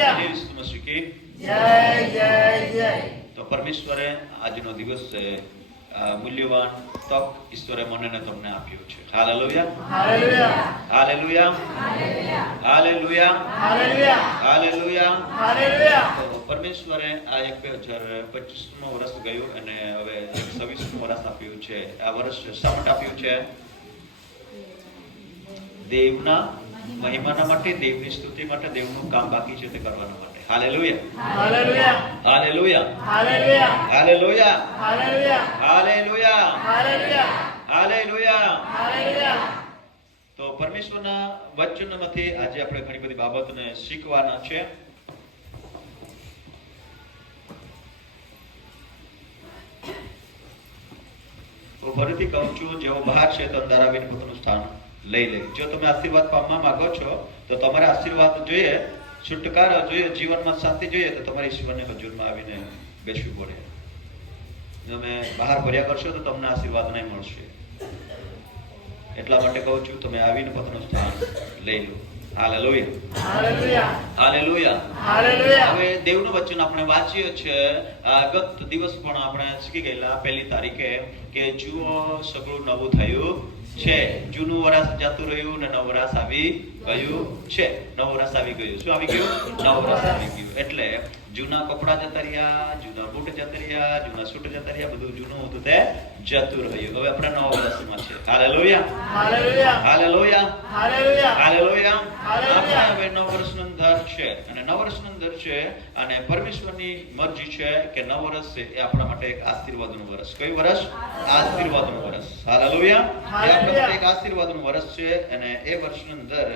ઈસુ મસીહ કી જય જય જય. તો પરમેશ્વરે આજનો દિવસ છે મૂલ્યવાન તક ઈશ્વરે મને ને તમને આપ્યો છે. Hallelujah hallelujah hallelujah hallelujah hallelujah hallelujah. Hallelujah. તો પરમેશ્વરે આ 2025નું વર્ષ ગયું અને હવે 26નું વર્ષ આપ્યું છે. આ વર્ષ શા માટે આપ્યું છે? દેવના મહિમાના માટે, દેવની સ્તુતિ માટે, દેવનું કામ બાકી છે તે કરવાના માટે. Hallelujah hallelujah hallelujah hallelujah hallelujah hallelujah hallelujah hallelujah hallelujah. Hallelujah. તો પરમેશ્વરના વચનમાંથી આજે આપણે ઘણી બધી બાબતને શીખવાના છે. તો ફરીથી કહું છું, જેવો બહાર છે તો અંદર આવીને પોતાનું સ્થાન લઈ લે. જો તમે આશીર્વાદ પામવા માંગો છો તો તમારે આશીર્વાદ જોઈએ, છુટકારો જોઈએ, જીવનમાં શાંતિ જોઈએ તો તમારે ઈશ્વરની હજુરમાં આવીને બેસવું પડે. તમે બહાર ભર્યા કરશો તો તમને આશીર્વાદ નહીં મળશે. એટલા માટે કહું છું, તમે આવીને પોતાનું સ્થાન લઈ લો. Hallelujah hallelujah hallelujah. હાલેલુયા. હવે દેવનું વચન આપણે વાંચીએ છે. ગત દિવસ પણ આપણે શીખી ગયેલા 1 તારીખે કે જુઓ સગળું નવું થયું છે, જૂનું વરસ જતું રહ્યું ને નવું વરસ આવી ગયું છે. નવું વરસ આવી ગયું. શું આવી ગયું? નવું વરસ આવી ગયું. એટલે જૂના કપડા જતા રહ્યા, જૂના બૂટ જતા રહ્યા, જૂના સૂટ જતા રહ્યા, બધું જૂનું હતું તે જતું રહ્યું. હવે આપણે નવા વર્ષમાં છે. Hallelujah hallelujah hallelujah hallelujah hallelujah. Hallelujah. આપણે હવે નવ વર્ષનો અંદર છે અને નવ વર્ષનો અંદર છે અને પરમેશ્વરની મરજી છે કે નવ વર્ષ છે એ આપણા માટે એક આશીર્વાદનું વર્ષ. કયું વર્ષ? આશીર્વાદનું વર્ષ. હાલેલુયા. એ આપણા માટે એક આશીર્વાદનું વર્ષ છે અને એ વર્ષની અંદર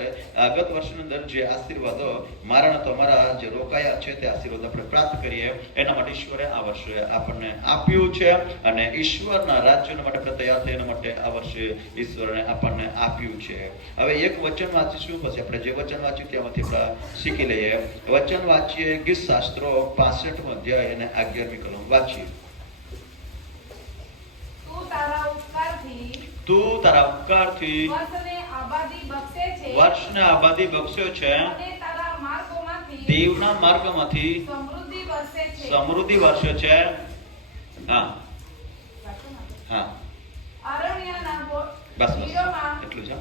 ગત વર્ષની અંદર જે આશીર્વાદો મારા ને તમારા જે રોકાયા છે તે આશીર્વાદ આપણે પ્રાપ્ત કરીએ એના માટે ઈશ્વરે આ વર્ષે આપણને આપ્યું છે અને ઈશ્વરના રાજ્ય માટે આપણે તૈયાર થયા એના માટે આ વર્ષે ઈશ્વરને આપણને આપ્યું છે. હવે એક વચન વાંચીશું, પછી આપણે જે વચન વાંચ્યું ત્યાંમાંથી આપણે શીખી લઈએ. વચન વાંચીએ ગીત શાસ્ત્રો 65મો અધ્યાય અને 11મી કલમ વાંચીએ. તું તારા ઉપકારથી વર્ષને આબાદી બક્ષે છે અને તારા માર્ગોમાંથી દેવના માર્ગમાંથી સમૃદ્ધિ વર્ષે છે. હા હા અરણ્યના બસ ગીરોમાં એટલું છે.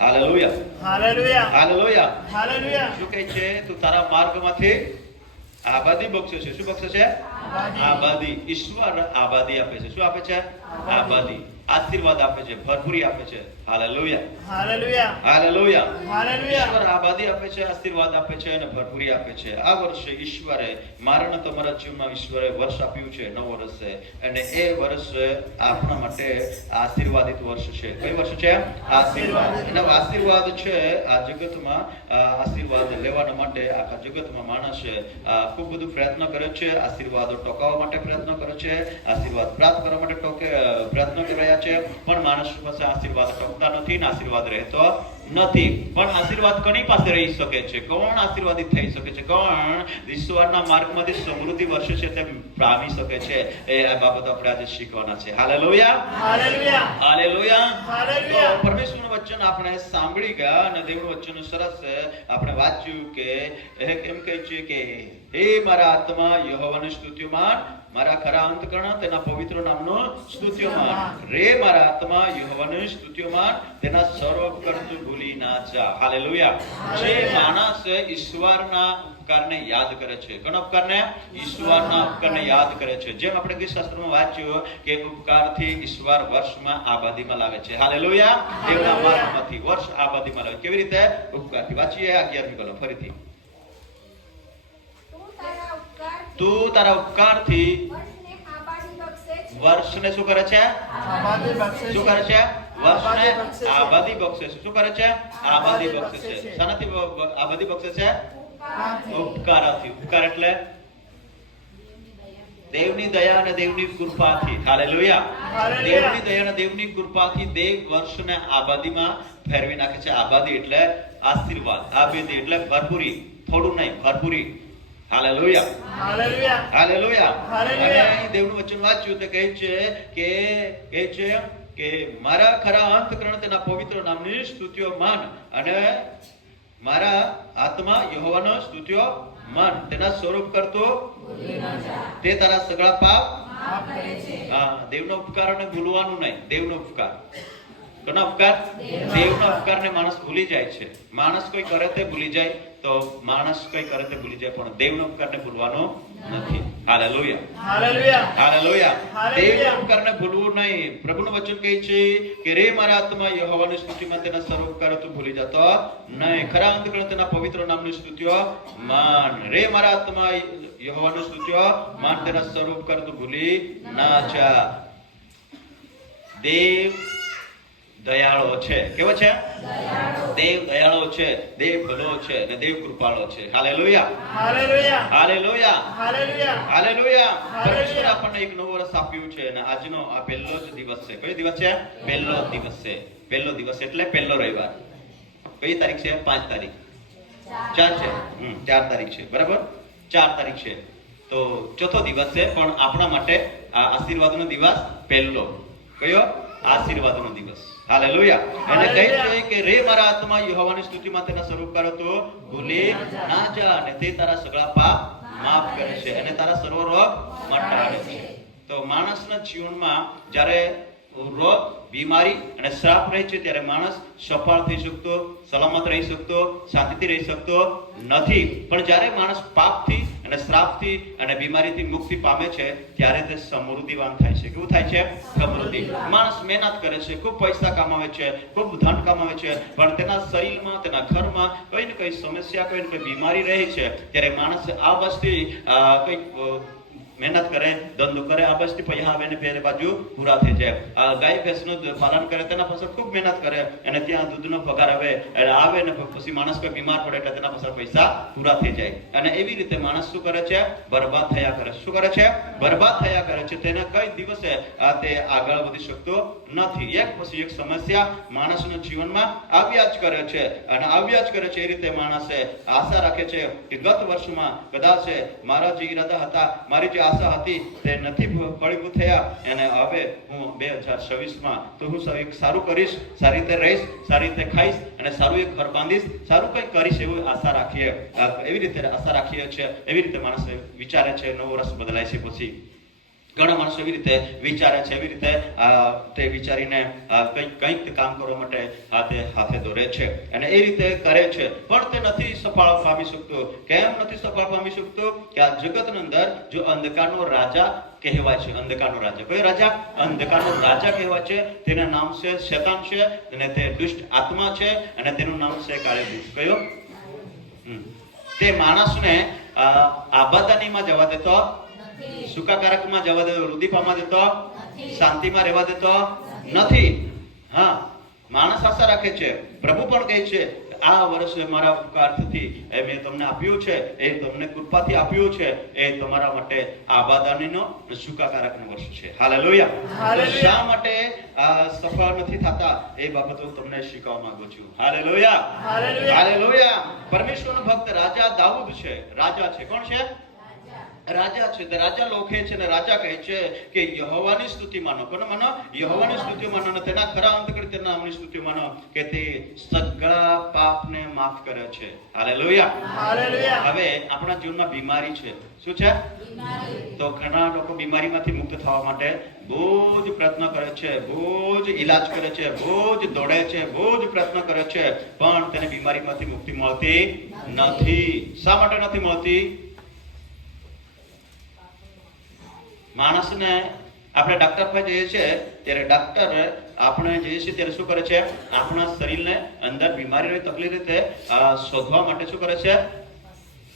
Hallelujah hallelujah hallelujah. હાલેલુયા. શું કહે છે? તું તારા માર્ગમાંથી આબાદી બક્ષે છે. શું બક્ષે છે? આબાદી. ઈશ્વર આબાદી આપે છે. શું આપે છે? આબાદી. આશીર્વાદ આપે છે, ભરપૂરી આપે છે. Hallelujah hallelujah hallelujah. હાલેલુયા. ઈશ્વર આબાદી આપે છે, આશીર્વાદ આપે છે અને ભરપૂરી આપે છે. આ વર્ષે ઈશ્વરે મારા અને તમારા જીવનમાં ઈશ્વરે વર્ષ આપ્યું છે, નવ વર્ષ છે અને એ વર્ષ આપણા માટે આશીર્વાદિત વર્ષ છે. કયું વર્ષ છે? આશીર્વાદ. એના આશીર્વાદ છે આ જગતમાં. આશીર્વાદ લેવાના માટે આખા જગતમાં માણસે ખૂબ બધું પ્રયત્ન કરે છે. આશીર્વાદો ટોકાવવા માટે પ્રયત્ન કરે છે, આશીર્વાદ પ્રાપ્ત કરવા માટે પ્રયત્ન કરી રહ્યા છે, પણ માણસ પાસે આશીર્વાદ ટકતા નથી ને આશીર્વાદ રહેતો નથી. પણ આશીર્વાદ કોની પાસે રહી શકે છે? કોણ આશીર્વાદિત થઈ શકે છે? કોણ ઈશ્વરના માર્ગમાંથી સમૃદ્ધિ વર્ષે છે તે પામી શકે છે? એ આ બાબત આપણે આજે શીખવાના છે. Hallelujah hallelujah hallelujah. હાલેલુયા. તો પરમેશ્વરનું વચન આપણે સાંભળી ગયા અને દેવનું વચન સરસ આપણે વાંચ્યું કે એમ કહે છે કે હે મારા આત્મા યહોવાને સ્તુત્યમાન, મારા ખરા અંતકરણ તેના પવિત્ર નામનો સ્તુત્યમાન. રે મારા આત્મા યહોવાને સ્તુત્યમાન, તેના સર્વ ઉપકાર ભૂલી ના જા. હાલેલુયા. જે માણસ ઈશ્વરના ઉપકારને યાદ કરે છે, કોના ઉપકારને? ઈશ્વરના ઉપકારને યાદ કરે છે. જેમ આપણે ગીત શાસ્ત્રમાં વાંચ્યું કે ઉપકારથી ઈશ્વર વર્ષમાં આબાદીમાં લાવે છે. હાલેલુયા. દેવના માર્ગમાંથી વર્ષ આબાદીમાં લાવે. કેવી રીતે? ઉપકારથી. વાંચીએ 11મી કલમ ફરીથી. તું તારા ઉપકારથી વર્ષને શું કરે છે? આબાદી બક્ષે છે. શું કરે છે? વર્ષને આબાદી બક્ષે છે. શું કરે છે? આબાદી બક્ષે છે. શાનાથી આબાદી બક્ષે છે? ઉપકારથી. ઉપકાર એટલે દેવની દયા અને દેવની કૃપાથી. હાલેલુયા. દેવની દયા અને દેવની કૃપાથી દેવ વર્ષને આબાદીમાં ફેરવી નાખે છે. આબાદી એટલે આશીર્વાદ, આબાદી એટલે ભરપૂરી, થોડું નહીં, ભરપૂરી. Hallelujah hallelujah hallelujah. હાલેલુયા. અને દેવનું વચન વાંચ્યું તો કહે છે કે મારા ખરા અંતકરણ તેના પવિત્ર નામની સ્તુતિઓ માન અને મારા આત્મા યહોવાનો સ્તુતિઓ મન તેના સ્વરૂપ કરતો તે તારા સગળા પાપ માફ કરે છે. હા, દેવનો ઉપકારોને ભૂલવાનું નહીં. દેવનો ઉપકાર, કોનો ઉપકાર? દેવનો ઉપકારને માણસ ભૂલી જાય છે. માણસ કોઈ કરે તે ભૂલી જાય તો માણસ કોઈ કરે તે ભૂલી જાય, પણ દેવનો ઉપકારને ભૂલવાનો નથી. Hallelujah, hallelujah. હાલેલુયા. હાલેલુયા. દેવનો ઉપકારને ભૂલવું નહીં. પ્રભુનું વચન કહે છે કે રે મારા આત્મા યહોવાની સ્તુતિમાં તેના સર્વ ઉપકારો તું ભૂલી જતો નહીં. ખરા અંતકરણ તેના પવિત્ર નામની સ્તુતિઓ માન. રે મારા આત્મા યહોવાની સ્તુતિઓ માન, તેના સર્વ ઉપકારો તું ભૂલી ના જા. દેવ દયાળો છે. કેવો છે? દેવ દયાળો છે, દેવ ભલો છે અને દેવ કૃપાળો છે. Hallelujah, hallelujah. Hallelujah, hallelujah. Hallelujah. પરમેશ્વરે આપણને એક નવું વર્ષ આપ્યું છે અને આજનો આ પહેલો જ દિવસ છે. કયો દિવસ છે? પહેલો દિવસ છે. પહેલો દિવસ એટલે પહેલો રવિવાર. કઈ તારીખ છે? 5 તારીખ. 4 છે. 4 તારીખ છે. બરાબર, 4 તારીખ છે. તો ચોથો દિવસ છે, પણ આપણા માટે આ આશીર્વાદનો દિવસ પહેલો. કયો? આશીર્વાદનો દિવસ. હાલેલુયા. અને કહે છે કે રે મારા આત્મા યહોવાની સ્તુતિમાં તેના સ્વરૂપકારો તો ભૂલી ના જા, અને તે તારા સગળા પાપ માફ કરે છે અને તારા સર્વ રોગ મટાડે છે. તો માણસના જીવનમાં જ્યારે રોગ, બીમારી અને શ્રાપ રહે છે ત્યારે માણસ સફળ થઈ શકતો, સલામત રહી શકતો, શાંતિથી રહી શકતો નથી. પણ જ્યારે માણસ પાપથી અને શ્રાપથી અને બીમારીથી મુક્તિ પામે છે ત્યારે તે સમૃદ્ધિવાન થાય છે. કેવું થાય છે? સમૃદ્ધિ. માણસ મહેનત કરે છે, ખૂબ પૈસા કમાવે છે, ખૂબ ધન કમાવે છે, પણ તેના શરીરમાં, તેના ઘરમાં કઈ ને કઈ સમસ્યા, કઈ ને કઈ બીમારી રહે છે. ત્યારે માણસ આ વસ્તુ કઈક મહેનત કરે, ધંધો કરે, આ બધી પૈસા આવે ને બે બાજુ પૂરા થઈ જાય. આ ગાય ભેંસનું પાલન કરે, તેના પાછળ ખૂબ મહેનત કરે અને ત્યાં દૂધનો પગાર આવે ને પછી માણસ કોઈ બીમાર પડે એટલે તેના પાછળ પૈસા પૂરા થઈ જાય. અને એવી રીતે માણસ શું કરે છે? બરબાદ થયા કરે. શું કરે છે? બરબાદ થયા કરે છે. તેને કઈ દિવસે તે આગળ વધી શકતો નથી. એક પછી એક સમસ્યા માણસના જીવનમાં આવ્યા જ કરે છે અને આવ્યા જ કરે છે. એ રીતે માણસે આશા રાખે છે કે ગત વર્ષમાં કદાચ મારા જે ઈરાદા હતા, મારી જે આશા હતી તે નથી ફળીભૂત થયા અને હવે હું 2026માં તો હું સારું કરીશ, સારી રીતે રહીશ, સારી રીતે ખાઈશ અને સારું એક ઘર બાંધીશ, સારું કંઈક કરીશ એવી આશા રાખીએ. એવી રીતે આશા રાખીએ છીએ. એવી રીતે માણસ વિચારે છે. નવું વર્ષ બદલાય છે પછી ઘણા માણસો એવી રીતે વિચારે છે. એવી રીતે તે વિચારીને કંઈક કામ કરવા માટે હાથે દોરે છે અને એ રીતે કરે છે, પણ તે નથી સફળ પામી શકતો. કેમ નથી સફળ પામી શકતો? કે આ જગતની અંદર જો અંધકારનો રાજા કહેવાય છે. અંધકારનો રાજા. કયો રાજા? અંધકારનો રાજા કહેવાય છે. તેનું નામ છે શેતાન છે અને તે દુષ્ટ આત્મા છે અને તેનું નામ છે કાળી દૂત. કયો? તે માણસને આબાદાનીમાં જવા દેતો, સુખાકારકમાં જવા દેતો, રુદીપામાં દેતો, શાંતિમાં રહેવા દેતો નથી. હા, માણસ આશા રાખે છે. પ્રભુ પણ કહે છે આ વર્ષ મારા ઉપકારથી મેં તમને આપ્યું છે, એ તમને કૃપાથી આપ્યું છે, એ તમારા માટે આબાદાનીનો સુખાકારકનો વર્ષ છે. હાલેલુયા. શા માટે સફળ નથી થતા એ બાબત હું તમને શીખવા માંગુ છું. Hallelujah, hallelujah. પરમેશ્વરનો ભક્ત રાજા દાઉદ છે. રાજા છે. કોણ છે? રાજા છે. તે રાજા લોખે છે અને રાજા કહે છે કે યહોવાની સ્તુતિ માનો. કોને માનો? યહોવાની સ્તુતિ માનો અને તેના ખરા અંતકરણ તેના નામની સ્તુતિ માનો કે તે સગળા પાપને માફ કરે છે. Hallelujah, hallelujah. હવે આપણા જીવનમાં બીમારી છે. શું છે? તો ઘણા લોકો બીમારીમાંથી મુક્ત થવા માટે બહુ જ પ્રયત્ન કરે છે, બહુ જ ઈલાજ કરે છે, બહુ જ દોડે છે, બહુ જ પ્રયત્ન કરે છે, પણ તેને બીમારીમાંથી મુક્તિ મળતી નથી. શા માટે નથી મળતી? માણસને આપણે ડાક્ટર પાસે જઈએ છીએ ત્યારે ડાક્ટર આપણે જઈએ છીએ ત્યારે શું કરે છે? આપણા શરીરને અંદર બીમારી હોય, તકલીફ રીતે શોધવા માટે શું કરે છે?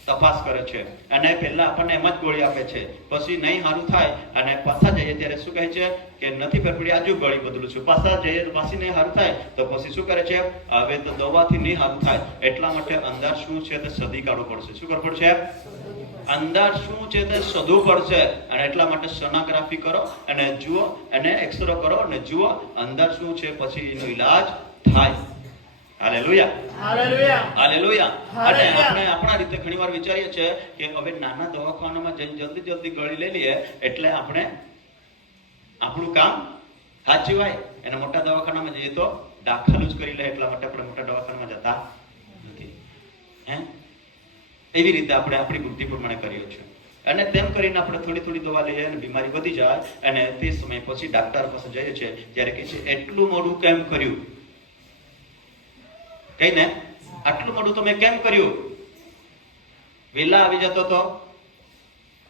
તપાસ કરે છે અને પહેલા આપણને એમ જ ગોળી આપે છે. પછી નહીં સારું થાય અને પાછા જઈએ ત્યારે શું કહે છે કે નથી ફેરફડી, આજુ ગોળી બદલું છું. પાછા જઈએ તો પાછી નહીં સારું થાય તો પછી શું કરે છે? હવે તો દવાથી નહીં સારું થાય, એટલા માટે અંદર શું છે તે શોધી કાઢવું પડશે. શું કરવું પડશે? અંદર શું છે તે શોધવું પડશે અને એટલા માટે સોનોગ્રાફી કરો અને જુઓ અને એક્સરે કરો અને જુઓ અંદર શું છે, પછી એનો ઈલાજ થાય. Hallelujah, hallelujah, hallelujah. અને આપણે આપણા રીતે ઘણીવાર વિચારીએ છીએ કે હવે નાના દવાખાનામાં જઈને જલ્દી ગળી લઈ લઈએ એટલે આપણે આપણું કામ સાચવાય. અને મોટા દવાખાનામાં જઈએ તો દાખલ જ કરી લે, એટલા માટે આપણે મોટા દવાખાનામાં જતા નથી. હે એવી રીતે આપણે આપણી બુદ્ધિ પ્રમાણે કરીએ છીએ. અને તેમ કરીને આપણે થોડી થોડી દવા લઈએ અને બીમારી વધી જાય અને તે સમય પછી ડાક્ટર પાસે જઈએ છીએ ત્યારે કહે છે એટલું મોડું કેમ કર્યું, કહીને આટલું મોડું તમે કેમ કર્યું, વહેલા આવી જતો તો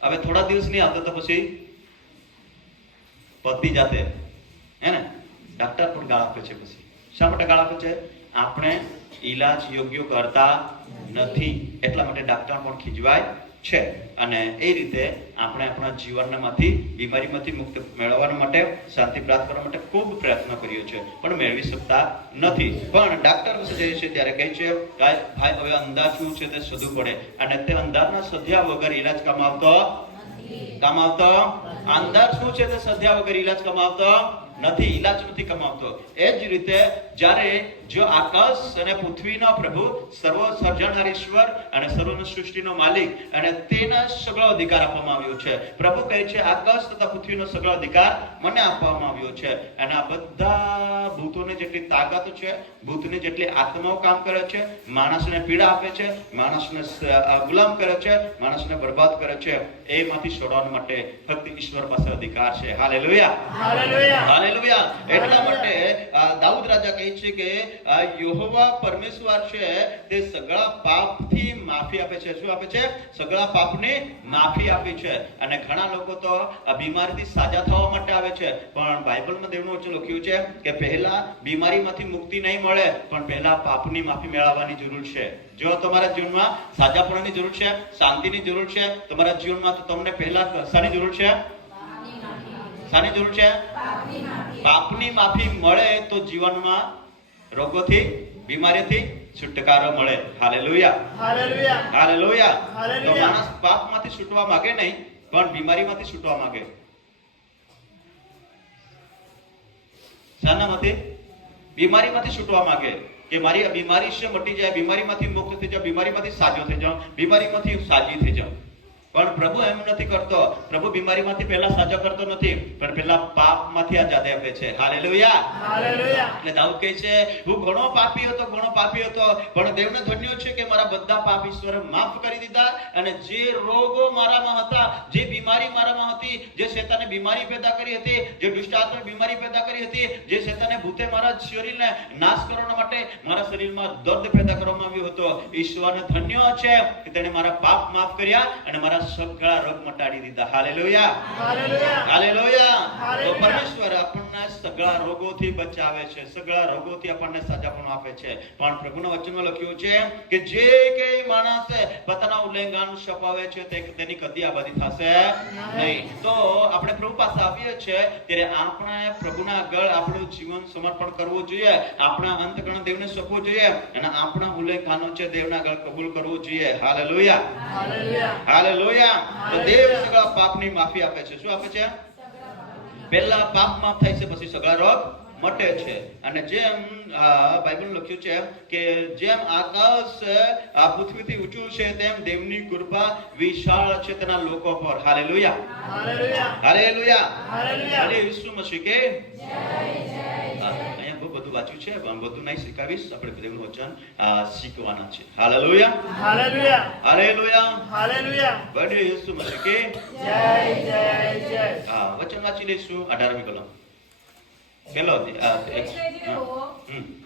હવે થોડા દિવસ નહીં આવતો તો પછી પતી જાતે, હે ને? ડાક્ટર પણ ગાળ આપે છે. પછી શા માટે ગાળ આપે છે? આપણે ઈલાજ યોગ્ય કરતા નથી એટલા માટે ડાક્ટર પણ ખીજવાય છે. અને એ રીતે આપણે આપણા જીવનમાંથી બીમારીમાંથી મુક્ત મેળવવા માટે, શાંતિ પ્રાપ્ત કરવા માટે ખૂબ પ્રયત્ન કર્યો છે પણ મેળવી શકતા નથી. પણ ડાક્ટર પાસે જઈએ છીએ ત્યારે કહે છે ભાઈ હવે અંદાજ શું છે તે શોધવું પડે અને તે અંદાજના સધ્યા વગર ઈલાજ કામ આવતો અંદાજ શું છે તે સધ્યા વગર ઈલાજ કમાવતો નથી, ઈલાજ નથી કમાવતો. એ જ રીતે જ્યારે જો આકાશ અને પૃથ્વીનો પ્રભુ, સર્વ સર્જનહાર ઈશ્વર અને સર્વની સૃષ્ટિનો માલિક અને તેના સગળો અધિકાર આપવામાં આવ્યો છે. પ્રભુ કહે છે આકાશ તથા પૃથ્વીનો સગળો અધિકાર મને આપવામાં આવ્યો છે અને આ બધા ભૂતોને જેટલી તાકાત છે, ભૂતની જેટલી આત્માઓ કામ કરે છે, માણસને પીડા આપે છે, માણસને ગુલામ કરે છે, માણસને બરબાદ કરે છે, એમાંથી છોડવા માટે ફક્ત ઈશ્વર પાસે અધિકાર છે. Hallelujah, hallelujah, hallelujah. એટલા માટે દાઉદ રાજા કહે છે કે યહોવા પરમેશ્વર છે તે સગળા પાપથી માફી આપે છે. શું આપે છે? સગળા પાપની માફી આપે છે. અને ઘણા લોકો તો બીમારીથી સાજા થવા માટે આવે છે પણ બાઇબલમાં દેવનું વચન લખ્યું છે કે પહેલા બીમારીમાંથી મુક્તિ નહીં મળે પણ પહેલા પાપની માફી મેળવવાની જરૂર છે. જો તમારા જીવનમાં સાજાપણાની જરૂર છે, શાંતિની જરૂર છે તમારા જીવનમાં, તો તમને પહેલા શાની જરૂર છે? શાની જરૂર છે? પાપની માફી મળે તો જીવનમાં રોગોથી, બીમારીથી છુટકારો મળે. Hallelujah, hallelujah, hallelujah. તો હાલેલુયા. માણસ પાપમાંથી છૂટવા માંગે નહીં પણ બીમારીમાંથી છૂટવા માંગે. શાનામાંથી? બીમારીમાંથી છૂટવા માંગે કે મારી આ બીમારી છે મટી જાય, બીમારીમાંથી મુક્ત થઈ જાવ, બીમારીમાંથી સાજો થઈ જાવ, બીમારીમાંથી સાજી થઈ જાવ. પણ પ્રભુ એમ નથી કરતો. પ્રભુ બીમારીમાંથી પહેલા સાજો કરતો નથી પણ પહેલા પાપમાંથી આઝાદી આપે છે. Hallelujah, hallelujah. એટલે દાઉદ કહે છે હું ઘણો પાપી હતો પણ દેવને ધન્યો છે કે મારા બધા પાપ ઈશ્વરે માફ કરી દીધા અને જે રોગો મારામાં હતા, જે બીમારી મારામાં હતી, જે શેતાને બીમારી પેદા કરી હતી, જે દુષ્ટ આત્માએ બીમારી પેદા કરી હતી, જે શેતાને ભૂતે મારા શરીરને નાશ કરવા માટે મારા શરીરમાં દર્દ પેદા કરવામાં આવ્યો હતો, ઈશ્વરને ધન્યો છે કે તેણે મારા પાપ માફ કર્યા અને મારા સગળા રોગ મટાડી દીધા. Hallelujah, hallelujah, hallelujah. તો હાલેલુયા. પરમેશ્વર આપણને સગળા રોગોથી બચાવે છે, સગળા રોગોથી આપણને સાજાપણું આપે છે. પણ પ્રભુના વચનમાં લખ્યું છે કે જે કે માણસ પોતાના ઉલ્લંઘન છપાવે છે તેની કદી આબાદી થશે નહીં. તો આપણે પ્રભુ પાસે આવીએ છીએ ત્યારે આપણે પ્રભુના આગળ આપણું જીવન સમર્પણ કરવું જોઈએ, આપણા અંતકરણ દેવને સોંપવું જોઈએ અને આપણા ઉલ્લેખાનો છે દેવના આગળ કબૂલ કરવું જોઈએ. Hallelujah, hallelujah, hallelujah. તો દેવ સગળા પાપની માફી આપે છે. શું આપે છે? પહેલા પાપ માફ થાય છે પછી સગળા રોગ મટે છે. અને જેમ બાઇબલ લખ્યું છે કે જેમ આકાશ આ પૃથ્વીથી ઊંચું છે તેમ દેવની કૃપા વિશાળ છે તેના લોકો પર. Hallelujah, hallelujah, hallelujah. હાલેલુયા. અને ઈસુ મસીહ કે અહીંયા બહુ બધું વાંચ્યું છે પણ બધું નહીં શીખાવીશ, આપણે દેવનું વચન શીખવાના છે. Hallelujah, hallelujah, hallelujah. હાલેલુયા. બડે ઈસુ મસીહ કે જય, જય, જય. વચન વાંચી લઈશું 18મી કલમ. પેલો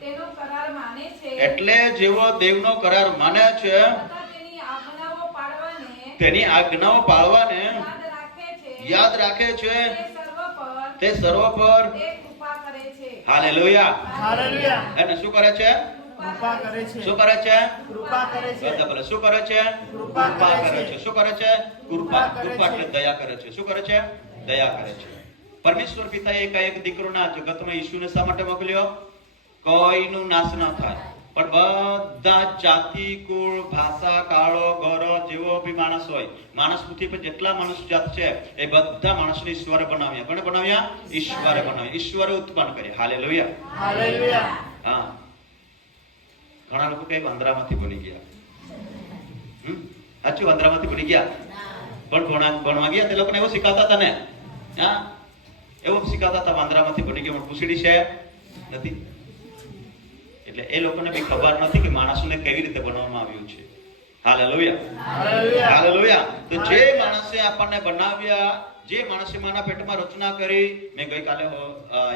તેનો કરાર માને છે એટલે જેવો દેવનો કરાર માને છે તથા તેની આજ્ઞાઓ પાળવાને તેની આજ્ઞાઓ પાળવાને યાદ રાખે છે તે સર્વ પર તે કૃપા કરે છે. હાલેલુયા. હાલેલુયા. અને શું કરે છે? કૃપા કરે છે. શું કરે છે? કૃપા કરે છે. બધા બોલે શું કરે છે? કૃપા કરે છે. શું કરે છે? કૃપા. કરે કૃપા છે. એટલે દયા કરે છે. શું કરે છે? દયા કરે છે. પરમેશ્વર પિતાએ એક દીકરોના જગતમાં ઈસુને શા માટે મોકલ્યો? કોઈનું નાશ ન થાય પણ બધા જાતિ, કુળ, ભાષા, કાળો, ગોરો જેવો બી માણસ હોય, માણસ પૃથ્વી પર જેટલા મનુષ્ય જાત છે એ બધા માણસને ઈશ્વરે બનાવ્યા. કોને બનાવ્યા? ઈશ્વરે બનાવ્યા, ઈશ્વરે ઉત્પન્ન કર્યા. Hallelujah, hallelujah. હા. ઘણા લોકો કઈ વાંદરામાંથી બની ગયા. સાચું, વાંદરામાંથી બની ગયા પણ ભણવા ગયા તે લોકોને એવું શીખવતા હતા ને, હા, એવું શીખવતા હતા વાંદરામાંથી બની ગયો પણ પૂછડી છે નથી. એટલે એ લોકોને બી ખબર નથી કે માણસોને કેવી રીતે બનાવવામાં આવ્યું છે. Hallelujah, hallelujah. હાલેલુયા. તો જે માણસે આપણને બનાવ્યા, જે માણસે માના પેટમાં રચના કરી, મેં ગઈકાલે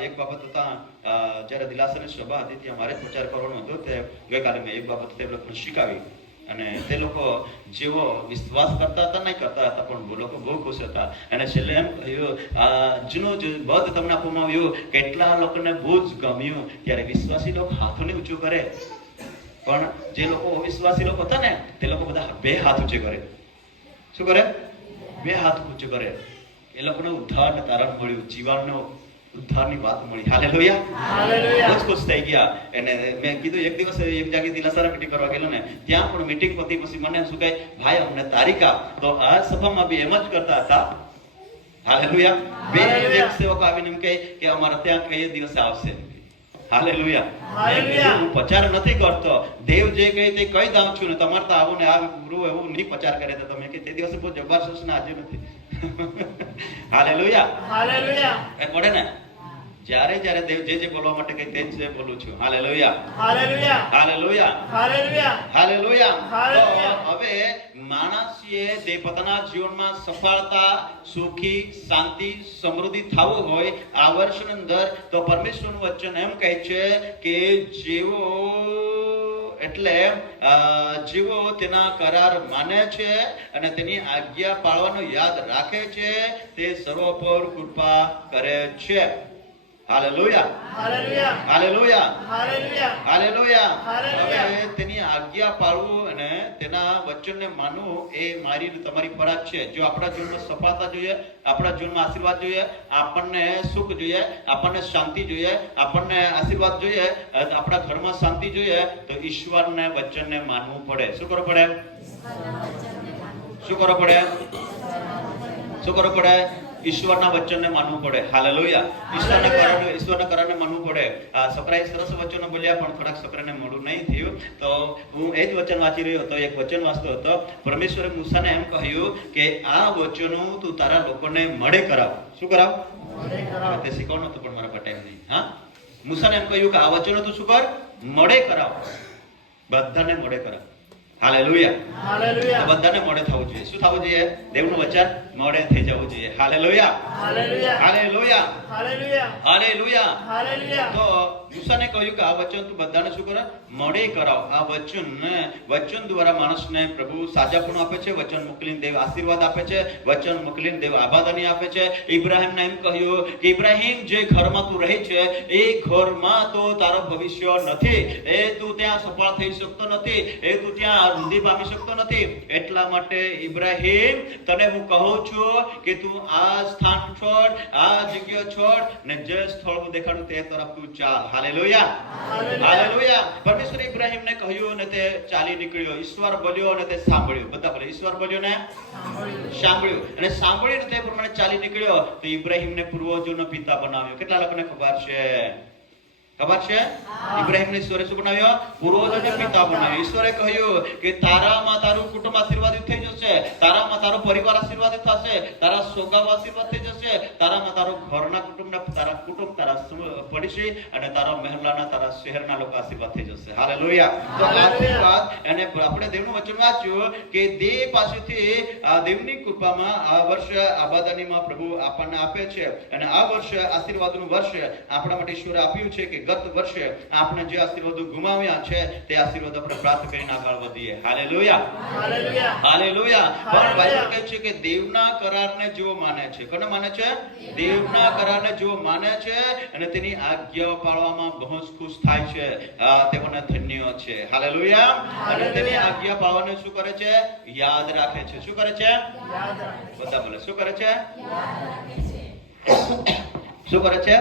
એક બાબત હતા, જ્યારે દિલાસાની સભા હતી ત્યાં મારે જ પ્રચાર કરવાનો હતો, તે ગઈકાલે મેં એક બાબત તે લોકોને શીખાવી, અને તે લોકો જેવો વિશ્વાસ કરતા હતા નહીં કરતા હતા, પણ લોકો બહુ ખુશ હતા. અને છેલ્લે એમ કહ્યું, જેનું જે બધ તમને આપવામાં આવ્યું, કેટલા લોકોને બહુ જ ગમ્યું. ત્યારે વિશ્વાસી લોકો હાથોને ઊંચું કરે, પણ જે લોકો અવિશ્વાસી લોકો હતા ને, તે લોકો બધા બે હાથ ઊંચે કરે. શું કરે? બે હાથ ઊંચે કરે. એ લોકોને ઉદ્ધારને તારણ મળ્યું, જીવનનો ઉદ્ધારની વાત મળી. Hallelujah, hallelujah. બહુ જ ખુશ થઈ ગયા. અને મેં કીધું, એક દિવસ એક જાગે દિલાસારા મીટિંગ કરવા ગયેલો ને, ત્યાં પણ મીટિંગ પતી પછી મને શું કહે, ભાઈ અમને તારીખ આપ. તો આ સભામાં બી એમ જ કરતા હતા. હાલેલુયા. બે એક સેવક આવીને એમ કહે કે અમારા ત્યાં કઈ દિવસે આવશે. હાલેલુયા. હાલેલુયા. હું પ્રચાર નથી કરતો, દેવ જે કહે તે કહી દઉં છું ને, તમારે તો આવું ને એવું નહીં પ્રચાર કરે તો તમે કે તે દિવસે બહુ જબરજસ્ત ને આજે નથી. હાલેલુયા. હાલેલુયા. એ પડે ને, જ્યારે જ્યારે દેવ જે બોલવા માટે કહે તે જ બોલું છું. Hallelujah, hallelujah. Hallelujah, hallelujah. Hallelujah. Hallelujah. તો હવે માણસે તે પોતાના જીવનમાં સફળતા, સુખી, શાંતિ, સમૃદ્ધિ થવું હોય આ વર્ષની અંદર, તો પરમેશ્વરનું વચન એમ કહે છે કે જેવો જેવો તેના કરાર માને છે અને તેની આજ્ઞા પાળવાનો યાદ રાખે છે, તે સર્વ પર કૃપા કરે છે. Hallelujah, hallelujah. Hallelujah, hallelujah. Hallelujah. Hallelujah. હવે તેની આજ્ઞા પાળવું અને તેના વચનને માનવું એ મારી અને તમારી ફરજ છે. જો આપણા જીવનમાં સફળતા જોઈએ, આપણા જીવનમાં આશીર્વાદ જોઈએ, આપણને સુખ જોઈએ, આપણને શાંતિ જોઈએ, આપણને આશીર્વાદ જોઈએ, આપણા ઘરમાં શાંતિ જોઈએ, તો ઈશ્વરને વચનને માનવું પડે. શું કરવું પડે? શું કરવું પડે? શું કરવું પડે? ઈશ્વરના વચનને માનવું પડે. હાલેલુયા. ઈશ્વરના કરારને માનવું પડે. છોકરાએ સરસ વચનો બોલ્યા, પણ થોડાક છોકરાને મોડું નહીં થયું, તો હું એ જ વચન વાંચી રહ્યો હતો, એક વચન વાંચતો હતો. પરમેશ્વરે મૂસાને એમ કહ્યું કે આ વચનો તું તારા લોકોને મળે કરાવ. શું કરાવ? તે શીખવાનું હતું, પણ મારા પર ટાઈમ નહીં. હા, મૂસાને એમ કહ્યું કે આ વચનો તું શું કર? મળે કરાવ. બધાને મળે કરાવ. હાલેલુયા. હાલેલુયા. બધાને મોડે થવું જોઈએ. શું થવું જોઈએ? દેવનું વચન મોડે થઈ જવું જોઈએ. Hallelujah, hallelujah. Hallelujah, hallelujah. Hallelujah. Hallelujah. તો મૂસાને કહ્યું કે આ વચન તું બધાને શું કરે? મોડે કરાવ. આ વચન દ્વારા માણસને પ્રભુ સાજાપણું આપે છે. વચન મોકલીને દેવ આશીર્વાદ આપે છે. વચન મોકલીને દેવ આબાદાની આપે છે. ઇબ્રાહિમને એમ કહ્યું કે ઇબ્રાહિમ, જે ઘરમાં તું રહે છે એ ઘરમાં તો તારો ભવિષ્ય નથી, એ તું ત્યાં સફળ થઈ શકતો નથી, એ તું ત્યાં વૃદ્ધિ પામી શકતો નથી. એટલા માટે ઇબ્રાહિમ, તને હું કહું છું કે તું આ સ્થાન છોડ, આ જગ્યા છોડ ને જે સ્થળ હું દેખાડું તે તરફ તું ચાલ. Hallelujah, hallelujah. પરમેશ્વરે ઇબ્રાહિમને કહ્યું અને તે ચાલી નીકળ્યો. ઈશ્વર બોલ્યો અને તે સાંભળ્યું. બધા બોલે ઈશ્વર બોલ્યો ને સાંભળ્યું, અને સાંભળીને તે પ્રમાણે ચાલી નીકળ્યો. તો ઇબ્રાહિમને પૂર્વજોનો પિતા બનાવ્યો. કેટલા લોકોને ખબર છે? ખબર છે? ઇબ્રાહિમને ઈશ્વરે શું બનાવ્યો? પૂર્વજોને પિતા બનાવ્યો. ઈશ્વરે કહ્યું કે તારામાં તારું કુટુંબ આશીર્વાદિત થઈ જશે, તારામાં તારો પરિવાર આશીર્વાદિત થશે, તારા સોગાવ આશીર્વાદ થઈ જશે, તારામાં તારો ઘરના કુટુંબના તારા કુટુંબ, તારા પડોશી અને તારા મહેલાના, તારા શહેરના લોકો આશીર્વાદ થઈ જશે. હાલેલુયા. તો આશીર્વાદ, અને આપણે દેવનું વચન વાંચ્યું કે દેવ પાસેથી આ દેવની કૃપામાં આ વર્ષ આબાદાનીમાં પ્રભુ આપણને આપે છે, અને આ વર્ષ આશીર્વાદનું વર્ષ આપણા માટે ઈશ્વરે આપ્યું છે કે ગત વર્ષે આપણે જે આશીર્વાદો ગુમાવ્યા છે તે આશીર્વાદ આપણે પ્રાપ્ત કરીને આગળ વધીએ. Hallelujah, hallelujah. હાલેલુયા. પણ બાઇબલ કહે છે કે દેવના કરારને જેવો માને છે. કોને માને છે? દેવના કરારને જેવો માને છે અને તેની આજ્ઞાઓ પાળવામાં બહુ જ ખુશ થાય છે, તેઓને ધન્ય છે. હાલેલુયા. અને તેની આજ્ઞા પાળવાને શું કરે છે? યાદ રાખે છે. શું કરે છે? યાદ રાખે. બધા બોલે શું કરે છે? શું કરે છે?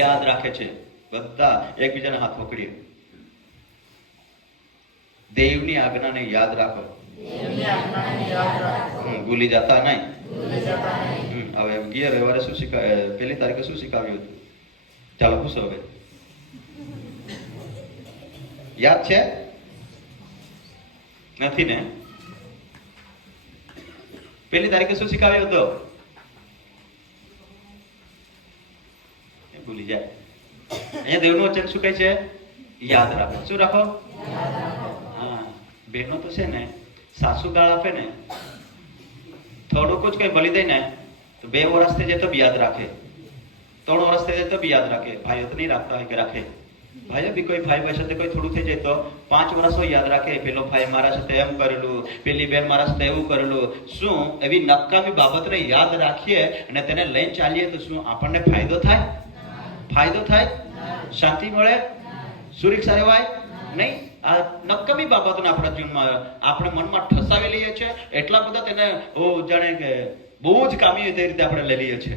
યાદ રાખે છે. બધા એકબીજાના હાથ પકડીએ. દેવની આજ્ઞાને યાદ રાખો. એમની આજ્ઞાને યાદ રાખો. ભૂલી જતા નહીં. ભૂલી જતા નહીં. હવે ગયા રવિવારે શું પહેલી તારીખે શું શીખવ્યું હતું? ચાલો પૂછો હવે. યાદ છે? નથી ને? પહેલી તારીખે શું શીખવ્યું હતું? ભૂલી જાય. અહીંયા દેવનું વચન શું કહે છે? યાદ રાખો. શું રાખો? હા, બહેનો તો છે ને, સાસુ ગાળ આપે ને થોડુંક જ કઈ બોલી દે ને તો 2 વર્ષ થઈ જાય તો બી યાદ રાખે, 3 વર્ષ થઈ જાય તો બી યાદ રાખે. ભાઈઓ તો નહીં રાખતા હોય કે રાખે, ભાઈઓ બી કોઈ ભાઈ સાથે કોઈ થોડું થઈ જાય તો 5 વર્ષ યાદ રાખે, પેલો ભાઈ મારા સાથે એમ કરેલું, પેલી બેન મારા સાથે એવું કરેલું. શું એવી નકામી બાબતને યાદ રાખીએ અને તેને લઈને ચાલીએ તો શું આપણને ફાયદો થાય? ફાયદો થાય? શાંતિ મળે? સુરક્ષા રહેવાય નહીં? આ નકામી બાબતોને આપણા જીવનમાં આપણે મનમાં ઠસાવી લઈએ છીએ, એટલા બધા તેને જાણે કે બહુ જ કામી તે રીતે આપણે લઈ લઈએ છીએ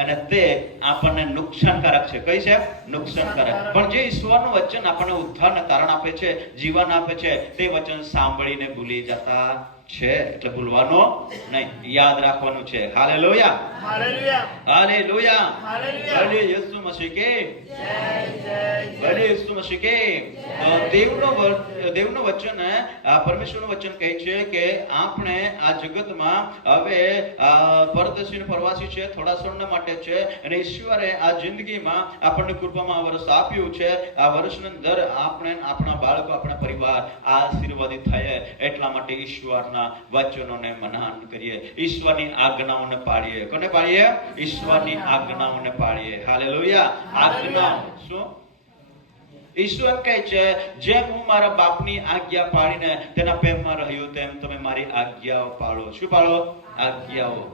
અને તે આપણને નુકસાનકારક છે. કઈ છે? નુકસાનકારક. પણ જે ઈશ્વરનું વચન આપણને ઉદ્ધારને તારણ આપે છે, જીવન આપે છે, તે વચન સાંભળીને ભૂલી જતા છે. એટલે ભૂલવાનો નહીં, યાદ રાખવાનું છે. Hallelujah, hallelujah, hallelujah, hallelujah. ભલે યેસુ મસીહ કે જય જય ભલે યેસુ મસીહ કે દેવનું વચન, પરમેશ્વરનું વચન કહે છે કે આપણે આ જગતમાં હવે પરદેશી પ્રવાસી છે, થોડા સમય માટે છે, અને ઈશ્વરે આ જિંદગીમાં આપણને કૃપામાં વર્ષ આપ્યું છે. આ વર્ષની અંદર આપણે, આપણા બાળકો, આપણા પરિવાર આશીર્વાદિત થાય એટલા માટે ઈશ્વરના વચનોને મનાન કરીએ, ઈશ્વરની આજ્ઞાઓને પાળીએ. કોને પાળીએ? ઈશ્વરની આજ્ઞાઓને પાળીએ. હાલેલુયા. આજ્ઞા શું? ઈશ્વર કહે છે, જેમ હું મારા બાપની આજ્ઞા પાળીને તેના પ્રેમમાં રહ્યો તેમ તમે મારી આજ્ઞાઓ પાળો. શું પાળો? આજ્ઞાઓ.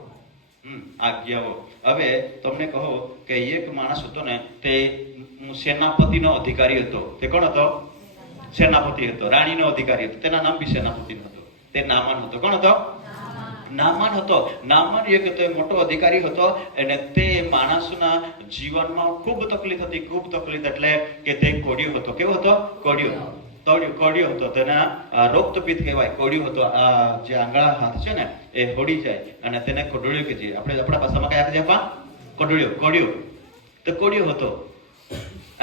આજ્ઞાઓ. હવે તમને કહો કે એક માણસ હતો ને, તે સેનાપતિનો અધિકારી હતો. તે કોણ હતો? સેનાપતિ હતો, રાણીનો અધિકારી હતો. તેના નામ બી સેનાપતિ હતો. તે નામાન હતો. કોણ હતો? નામાન હતો. નામાન એક મોટો અધિકારી હતો અને તે માણસના જીવનમાં ખૂબ તકલીફ હતી. ખૂબ તકલીફ એટલે કે તે કોડિયો હતો. કેવો હતો? કોડિયો હતો. તેના રોગતપિત્ત કહેવાય. કોડિયો હતો. આ જે આંગળા હાથ છે ને એ હોડી જાય અને તેને કોડળિયો કહીએ આપણે. આપણા ભાષામાં કયા કહીએ? કોડિયો. તો કોડિયો હતો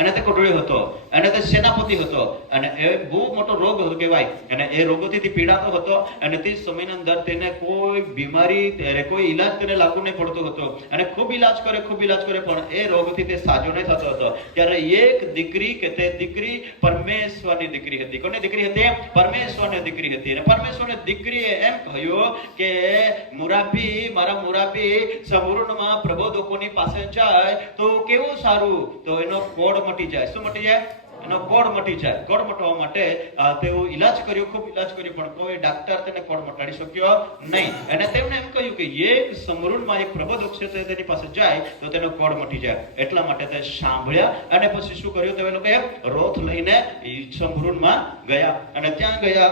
અને તે કોટડીયો હતો અને તે સેનાપતિ હતો અને એ બહુ મોટો રોગ હતો કહેવાય. અને એ રોગોથી તે પીડાતો હતો અને તે સમયની અંદર તેને કોઈ બીમારી, કોઈ ઈલાજ તેને લાગુ નહીં પડતો હતો અને ખૂબ ઈલાજ કરે પણ એ રોગથી તે સાજો નહીં થતો હતો. ત્યારે એક દીકરી કે તે દીકરી પરમેશ્વરની દીકરી હતી. કોની દીકરી હતી? પરમેશ્વરની દીકરી હતી. અને પરમેશ્વરની દીકરીએ એમ કહ્યું કે મારા મુરાબી સમૂર્ણમાં પ્રબોધકોની પાસે જાય તો કેવું સારું. તો એનો કોડ મટી જાય. શું મટી જાય? એનો કોડ મટી જાય. કોડ મટવા માટે તેઓ ઈલાજ કર્યો, ખૂબ ઈલાજ કર્યો, પણ કોઈ ડાક્ટર તેને કોડ મટાડી શક્યો નહીં. અને તેમણે એમ કહ્યું કે એક સમરૂણમાં એક પ્રબોધક છે તેની પાસે જાય તો તેનો કોડ મટી જાય. એટલા માટે તે સાંભળ્યા અને પછી શું કર્યું? તે લોકોએ રોથ લઈને સમરૂણમાં ગયા અને ત્યાં ગયા.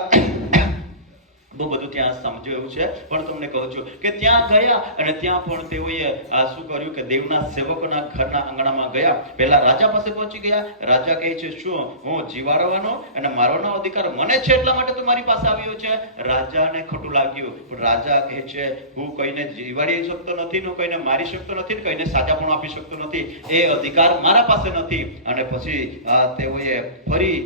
બહુ બધું ત્યાં સમજ્યું એવું છે, પણ તમને કહું છું કે ત્યાં ગયા અને ત્યાં પણ તેઓએ શું કર્યું કે દેવના સેવકોના ઘરના આંગણામાં ગયા. પહેલા રાજા પાસે પહોંચી ગયા. રાજા કહે છે, શું હું જીવાડવાનો અને મારવાનો અધિકાર મને છે એટલા માટે તું મારી પાસે આવ્યો છે? રાજાને ખોટું લાગ્યું, પણ રાજા કહે છે, હું કોઈને જીવાડી શકતો નથી, હું કોઈને મારી શકતો નથી, કોઈને સાજા પણ આપી શકતો નથી. એ અધિકાર મારા પાસે નથી. અને પછી તેઓએ ફરી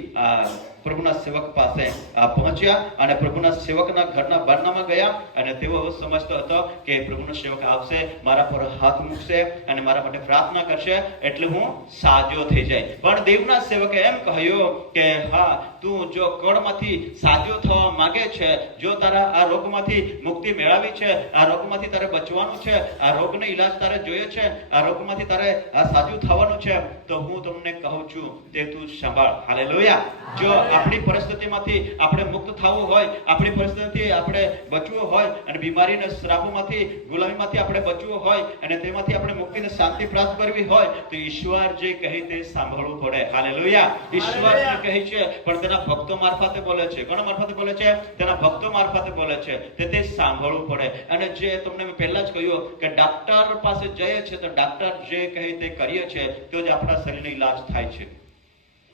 પ્રભુના સેવક પાસે પહોંચ્યા અને પ્રભુના સેવકના ઘરના બારણામાં ગયા અને તેઓ સમજતો હતો કે પ્રભુનો સેવક આવશે, મારા પર હાથ મૂકશે અને મારા માટે પ્રાર્થના કરશે એટલે હું સાજો થઈ જાય. પણ દેવના સેવકે એમ કહ્યું કે હા, તું જો કોડમાંથી સાજો થવા માંગે છે, જો તારા આ રોગમાંથી મુક્તિ મેળવવી છે, આ રોગમાંથી તારે બચવાનું છે, આ રોગનો ઈલાજ તારે જોઈએ છે, આ રોગમાંથી તારે સાજું થવાનું છે, તો હું તમને કહું છું તે તું સંભાળ. હાલેલુયા. જો આપણી પરિસ્થિતિમાંથી આપણે મુક્ત થવું હોય, આપણી પરિસ્થિતિથી આપણે બચવું હોય અને બીમારીના શ્રાપોમાંથી, ગુલામીમાંથી આપણે બચવું હોય અને તેમાંથી આપણે મુક્તિને શાંતિ પ્રાપ્ત કરવી હોય તો ઈશ્વર જે કહે તે સાંભળવું પડે. હાલેલુયા. ઈશ્વર જે કહે છે પણ તેના ભક્તો મારફતે બોલે છે. કોના મારફતે બોલે છે? તેના ભક્તો મારફતે બોલે છે. તે સાંભળવું પડે. અને જે તમને મેં પહેલા જ કહ્યું કે ડાક્ટર પાસે જઈએ છે તો ડાક્ટર જે કહે તે કરીએ છે તો જ આપણા શરીરનો ઈલાજ થાય છે.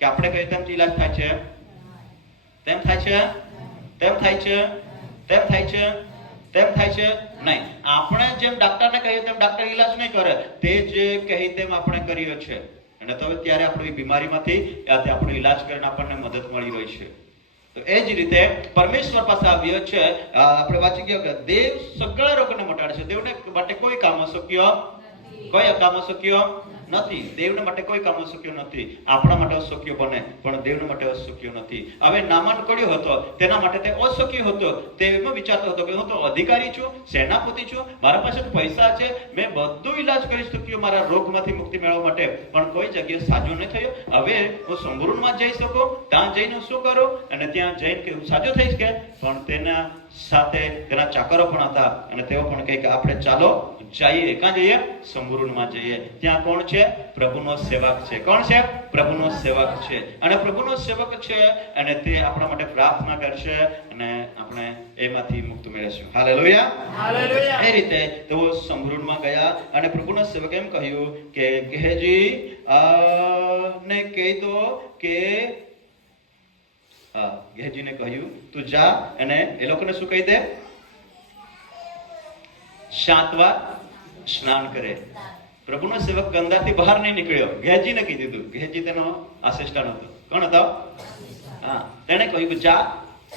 કે આપણે કહીએ તેમ ઈલાજ થાય છે? તેમ થાય છે? તેમ થાય છે? તેમ થાય છે? તેમ થાય છે? નહીં. આપણે જેમ ડાક્ટરને કહીએ તેમ ડાક્ટર ઈલાજ નહીં કરે, તે જે કહે તેમ આપણે કરીએ છીએ અને તો ત્યારે આપણી બીમારીમાંથી આપણો ઈલાજ કરીને આપણને મદદ મળી રહી છે. તો એ જ રીતે પરમેશ્વર પાસે આવ્યો છે. આપણે વાંચી ગયા કે દેવ સગળા રોગોને મટાડે છે. દેવને માટે કોઈ કામ અશક્ય નથી. દેવને માટે કોઈ કામ અશક્ય નથી. આપણા માટે અશક્ય બને પણ દેવને માટે અશક્ય નથી. હવે નામાન કોળ્યો હતો, તેના માટે તે અશક્ય હતો. તે એમ વિચારતો હતો કે હું તો અધિકારી છું, સેનાપતિ છું, મારા પાસે તો પૈસા છે, મેં બધું ઈલાજ કરી શક્યો મારા રોગમાંથી મુક્તિ મેળવવા માટે, પણ કોઈ જગ્યાએ સાજો નહીં થયો. હવે હું સમૃદ્ધમાં જઈ શકું, ત્યાં જઈને શું કરું? અને ત્યાં જઈને કે હું સાજો થઈશ કે? પણ તેના સાથે તેના ચાકરો પણ હતા અને તેઓ પણ કહે કે આપણે ચાલો જઈએ. ક્યાં જઈએ? સમૃદ્ધમાં જઈએ. ત્યાં કોણ છે? પ્રભુનો સેવક છે. કોણ છે? પ્રભુનો સેવક છે. અને પ્રભુનો સેવક છે અને તે આપણા માટે પ્રાર્થના કરશે અને આપણે એમાંથી મુક્ત મેળવીશું. Hallelujah, hallelujah. એ રીતે તેઓ સમૃદ્ધમાં ગયા અને પ્રભુના સેવકે એમ કહ્યું કે ગેહજી ને કહી દો કે ગેહજીને કહ્યું તું જા અને એ લોકોને શું કહી દે? 7 વાર સ્નાન કરે. પ્રભુનો સેવક ગંગાથી બહાર નહીં નીકળ્યો, ગેહજીને કહી દીધું. ગેહજી તેનો આસિસ્ટન્ટ હતો. કોણ હતો? હા, તેણે કહ્યું કે જા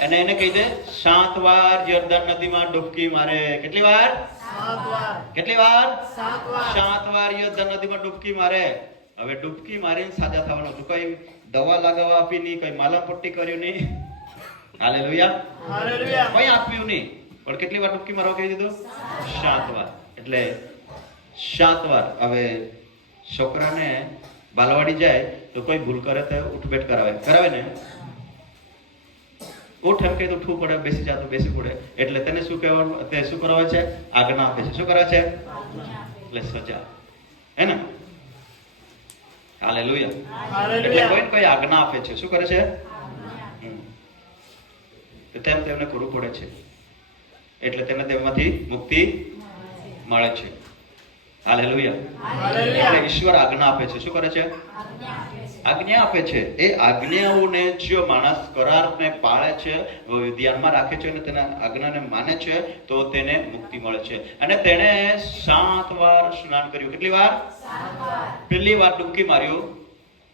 અને એને કહી દે 7 વાર જર્દન નદીમાં ડૂબકી મારે. કેટલી વાર? 7 વાર. કેટલી વાર? 7 વાર. 7 વાર જર્દન નદીમાં ડૂબકી મારે. હવે ડૂબકી મારીને સાજા થવાનું હતું. કઈ દવા લગાવવા આપી નહીં, કઈ માલમ પટ્ટી કર્યું નહીં. Hallelujah, hallelujah. કઈ આપ્યું નહીં, પણ કેટલી વાર ડૂબકી મારવા કહી દીધું? 7 વાર. એટલે 7 વાર. હવે છોકરાને બાલવાડી જાય તો કોઈ ભૂલ કરે તો ઉઠબેઠ કરાવે ને. ઉઠ એમ કહી તો ઉઠવું પડે, બેસી જા તો બેસી પડે. એટલે તેને શું કહેવાનું? તે શું કરાવે છે? આજ્ઞા આપે છે. શું કરે છે? એટલે સજા, હે ને? હાલેલુયા. એટલે હાલેલુયા. કોઈ કોઈ આજ્ઞા આપે છે. શું કરે છે? તો તેમ તેમને કરવું પડે છે. એટલે તેને તેમાંથી મુક્તિ મળે છે. હાલેલુયા. હાલેલુયા. એટલે ઈશ્વર આજ્ઞા આપે છે. શું કરે છે? આજ્ઞા આપે છે. એ આજ્ઞાઓને જો માણસ કરારને પાળે છે, ધ્યાનમાં રાખે છે અને તેના આજ્ઞાને માને છે તો તેને મુક્તિ મળે છે. અને તેણે 7 વાર સ્નાન કર્યું. કેટલી વાર? 7 વાર. પહેલી વાર ડૂબકી માર્યું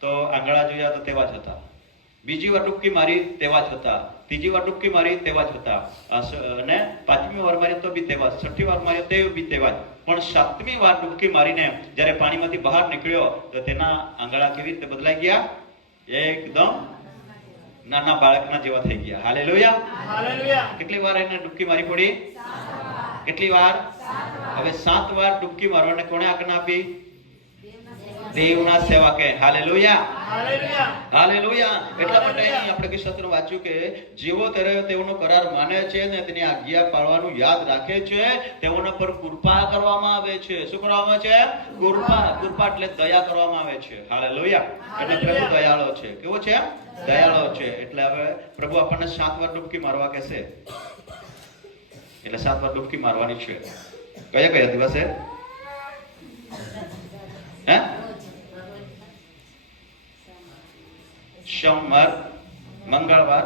તો આંગળા જોયા તો તેવા જ હતા. બીજી વાર ડૂબકી મારી તેવા જ હતા. ત્રીજી વાર ડૂબકી મારી તેવા જ હતા. અને 5મી વાર મારી તો બી તેવા, 6ઠી વાર મારી તે બી તેવા જ. પણ 7મી વાર ડૂબકી મારીને જ્યારે પાણીમાંથી બહાર નીકળ્યો તો તેના આંગળા કેવી રીતે બદલાઈ ગયા? એકદમ નાના બાળકના જેવા થઈ ગયા. હાલેલુયા. હાલેલુયા. કેટલી વાર એને ડૂબકી મારી પડી? 7 વાર. કેટલી વાર? 7 વાર. હવે 7 વાર ડૂબકી મારવાને કોણે આજ્ઞા આપી? દેવના સેવકે. Hallelujah, hallelujah. હાલેલુયા. એટલા માટે અહીં આપણે કીર્તન વાંચ્યું કે જેવો તેઓનો કરાર માને છે ને તેની આજ્ઞા પાળવાનું યાદ રાખે છે, તેઓના પર કૃપા કરવામાં આવે છે. શું કરવામાં આવે છે? કૃપા. કૃપા એટલે દયા કરવામાં આવે છે. હાલેલુયા. એટલે પ્રભુ દયાળો છે. કેવો છે? દયાળો છે. એટલે હવે પ્રભુ આપણને 7 વાર ડૂબકી મારવા કહેશે. એટલે 7 વાર ડૂબકી મારવાની છે. કયા કયા દિવસે? હે? સોમવાર, મંગળવાર,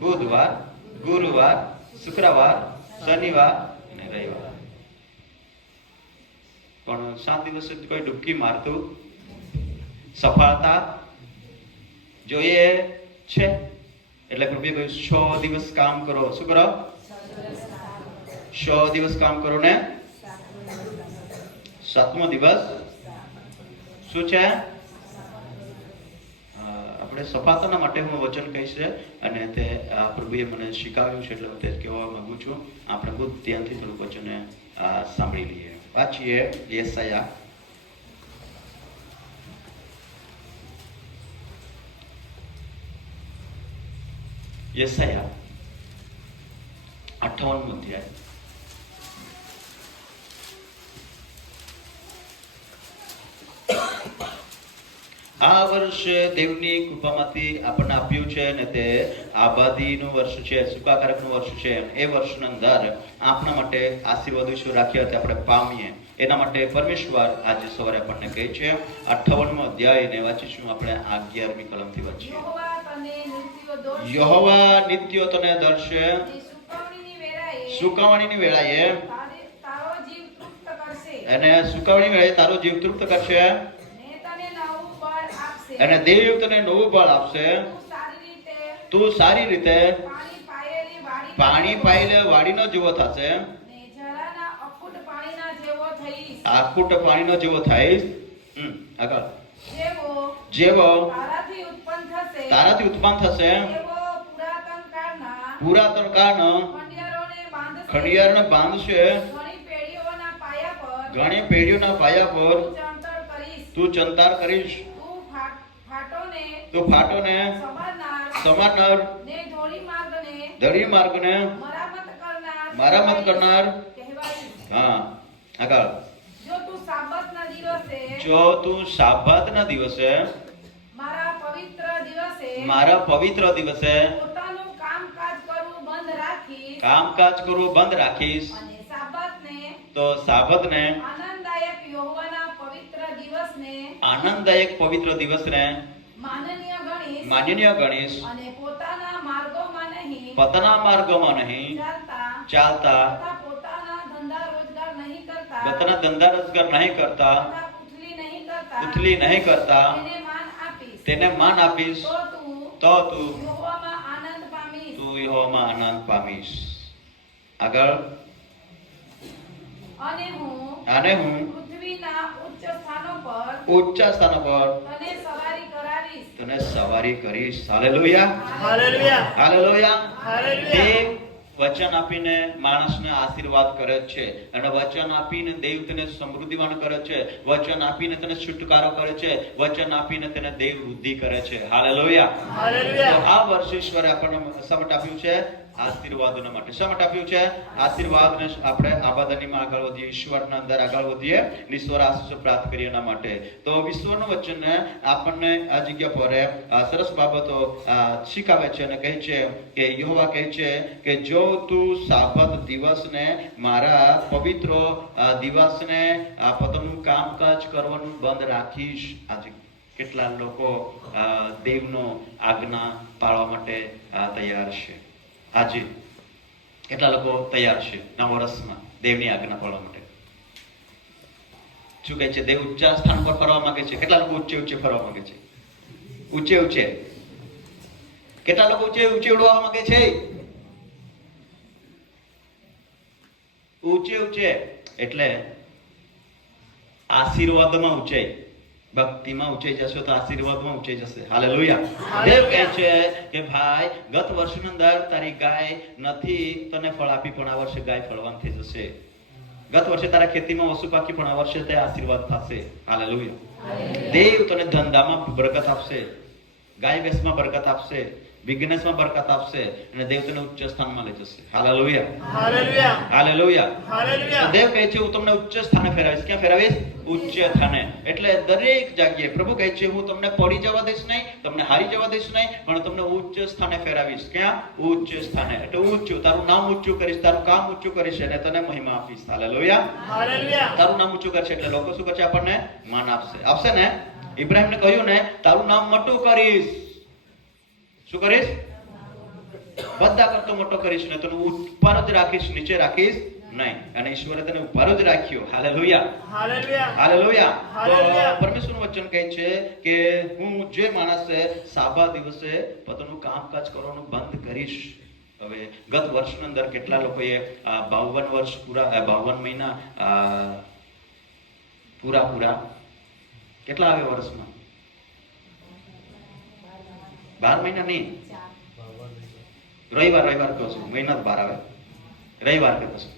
બુધવાર, ગુરુવાર, શુક્રવાર, શનિવાર અને રવિવાર. પણ 7 દિવસ કોઈ ડૂબકી મારતું સફળતા જોઈએ છે. એટલે પ્રભુએ કહ્યું 6 દિવસ કામ કરો. શું કરો? 6 દિવસ કામ કરો ને 7મો દિવસ શું છે? આપણે સફળતાના માટે હું વચન કહીશ અને તે પ્રભુએ મને શીખવ્યું છે એટલે હું તે કહેવા માંગુ છું. આપણે બહુ ધ્યાનથી થોડું વચન સાંભળી લઈએ. વાંચીએ યેસાયા યેસાયા 58મો અધ્યાય. આ વર્ષે દેવની કૃપામાંથી આપણને આપ્યું છે અને તે આબાદીનું વર્ષ છે, સુખાકારકનું વર્ષ છે. એ વર્ષની અંદર આપણા માટે આશીર્વાદ ઈશ્વર રાખ્યા હતા આપણે પામીએ. એના માટે પરમેશ્વર આજે સવારે આપણને કહે છે. 58મો અધ્યાયને વાંચીશું આપણે 11મી કલમથી વાંચીએ. યહોવા નિત્ય તને દર્શે, સુકવણીની વેળાએ અને સુકવણી વેળાએ તારો જીવ તૃપ્ત કરશે અને દેવ તને નવું બળ આપશે. તું સારી રીતે પાણી પાયેલી વાડીનો જેવો થશે, આખુટ પાણીનો જેવો થઈશ. આગળ. જેવો જેવો તારાથી ઉત્પન્ન થશે તારાથી ઉત્પન્ન થશે એવો પુરાતન કાળના પુરાતન કાળનો ખંડિયારને બાંધશે, ઘણી પેઢીઓના પાયા પર ઘણી પેઢીઓના પાયા પર તું ચણતર કરીશ. તું ચંતાર કરીશ. તું ફાટોને તું ફાટોને સમારનાર સમારનાર, ને ધોળી માર્ગને ધડી માર્ગને મરામત કરનાર કહેવાય. હા આગળ. જો તું સાબતના દિવસે જો તું સાબતના દિવસે મારા પવિત્ર દિવસે મારા પવિત્ર દિવસે પોતાનું કામકાજ કરવું બંધ રાખીશ કામકાજ કરવું બંધ રાખીશ, અને સાબતને તો સાબતને આનંદદાયક યહોવાના પવિત્ર દિવસને આનંદદાયક પવિત્ર દિવસને માનનીય ગણીશ માનનીય ગણીશ. અને પોતાના માર્ગોમાં નહીં પોતાના માર્ગોમાં નહીં ચાલતા, તથા પોતાના ધંધા રોજગાર નહીં કરતા પોતાના ધંધા રોજગાર નહીં કરતા, તથા ઉથલી નહીં કરતા તેને માન આપીશ. તેને માન આપીશ. તો તું તો તું યહોવામાં આનંદ પામીશ. તું યહોવામાં આનંદ પામીશ. આગળ. અને હું હું પૃથ્વીના ઉચ્ચ સ્થાનો પર ઊંચા સ્થાનો પર તને સવારી કરાવીશ. તને સવારી કરીશ. Hallelujah, hallelujah hallelujah. હાલેલુયા દેવ વચન આપીને માણસને આશીર્વાદ કરે છે, અને વચન આપીને દેવ તને સમૃદ્ધિવાન કરે છે, વચન આપીને તને છુટકારો કરે છે, વચન આપીને તને દેવ વૃદ્ધિ કરે છે. હાલેલુયા. તો હાલેલુયા આ વર્ષ ઈશ્વરે આપણને સમટ આપ્યું છે આશીર્વાદોના માટે. સમટ આપ્યું છે આશીર્વાદને આપણે આબાદનીમાં આગળ વધીએ, ઈશ્વરના અંદર આગળ વધીએ, ઈશ્વર આશીષ પ્રાપ્ત કરીએ એના માટે. તો વિશ્વનું વચન આપણને આ જગ્યા પર સરસ બાબતો શીખાવે છે અને કહે છે કે યહોવા કહે છે કે જો તું સાબત દિવસને મારા પવિત્ર દિવસને પોતાનું કામકાજ કરવાનું બંધ રાખીશ. આજે કેટલા લોકો દેવનો આજ્ઞા પાળવા માટે તૈયાર છે? આજે કેટલા લોકો તૈયાર છે નવા વર્ષમાં દેવની આજ્ઞા પાળવા માટે? શું કહે છે? દેવ ઊંચા સ્થાન પર ફરવા માંગે છે. કેટલા લોકો ઊંચે ઊંચે ફરવા માંગે છે? ઊંચે ઊંચે. કેટલા લોકો ઊંચે ઊંચે ઉડવા માંગે છે? ઊંચે ઊંચે એટલે આશીર્વાદમાં ઊંચાઈ. ભક્તિમાં ઊંચાઈ જશો તો આશીર્વાદમાં ઊંચાઈ જશે. હાલેલુયા. દેવ કહે છે કે ભાઈ ગત વર્ષની અંદર તારી ગાય નથી તને ફળ આપી, પણ આ વર્ષે ગાય ફળવાન થઈ જશે. ગત વર્ષે તારા ખેતીમાં ઓછું પાકી, પણ આ વર્ષે તે આશીર્વાદ થશે. હાલેલુયા. દેવ તને ધંધામાં બરકત આપશે, ગાય ભેંસમાં બરકત આપશે, બિઝનેસમાં બરકત આપશે, અને દેવ તને ઉચ્ચ સ્થાનમાં લઈ જશે. Hallelujah, hallelujah hallelujah. હાલેલુયા દેવ કહે છે હું તમને ઉચ્ચ સ્થાને ફેરવીશ. ક્યાં ફેરવીશ? ઉચ્ચ સ્થાને. એટલે દરેક જગ્યાએ પ્રભુ કહે છે હું તમને પડી જવા દઈશ નહીં, તમને હારી જવા દઈશ નહીં, પણ તમને ઉચ્ચ સ્થાને ફેરવીશ. ક્યાં? ઉચ્ચ સ્થાને. એટલે ઊંચું, તારું નામ ઊંચું કરીશ, તારું કામ ઊંચું કરીશ, અને તને મહિમા આપીશ. હાલેલુયા. હાલેલુયા તારું નામ ઊંચું કરશે એટલે લોકો શું કરશે? આપણને માન આપશે. આપશે ને? ઇબ્રાહિમને કહ્યું ને તારું નામ મોટું કરીશ. શું કરીશ? બધા કરતો મોટો કરીશ ને તને ઉપર જ રાખીશ, નીચે રાખીશ નહીં. અને ઈશ્વરે તને ઉપર જ રાખ્યો. Hallelujah, hallelujah hallelujah. હાલેલુયા. તો પરમેશ્વરનું વચન કહે છે કે હું જે માણસે સાબા દિવસે પોતાનું કામકાજ કરવાનું બંધ કરીશ. હવે ગત વર્ષની અંદર કેટલા લોકોએ 52 વર્ષ પૂરા 52 મહિના પૂરા કેટલા આવે વર્ષમાં? 12 મહિના નહીં, રવિવાર કહું છું, મહિના 12 આવે, રવિવાર કહું છું.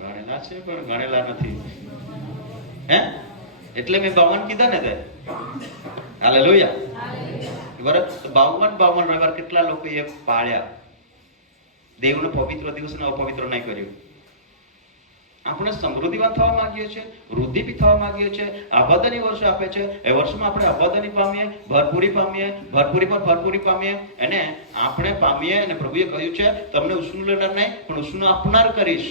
ગણેલા છે પણ ગણેલા નથી. હે એટલે મેં 52 કીધા ને તે. હાલેલુયા. બરાબર. તો 52 રવિવાર કેટલા લોકોએ પાળ્યા? દેવનો પવિત્ર દિવસને અપવિત્ર નહીં કર્યું. આપણે સમૃદ્ધિવાન થવા માંગીએ છીએ, વૃદ્ધિ બી થવા માંગીએ છીએ. આબાદની વર્ષ આપે છે, એ વર્ષમાં આપણે આબાદની પામીએ, ભરપૂરી પામીએ, ભરપૂરી પર ભરપૂરી પામીએ, અને આપણે પામીએ. અને પ્રભુએ કહ્યું છે તમને ઉષ્ણું લેનાર નહીં પણ ઉષ્ણું આપનાર કરીશ.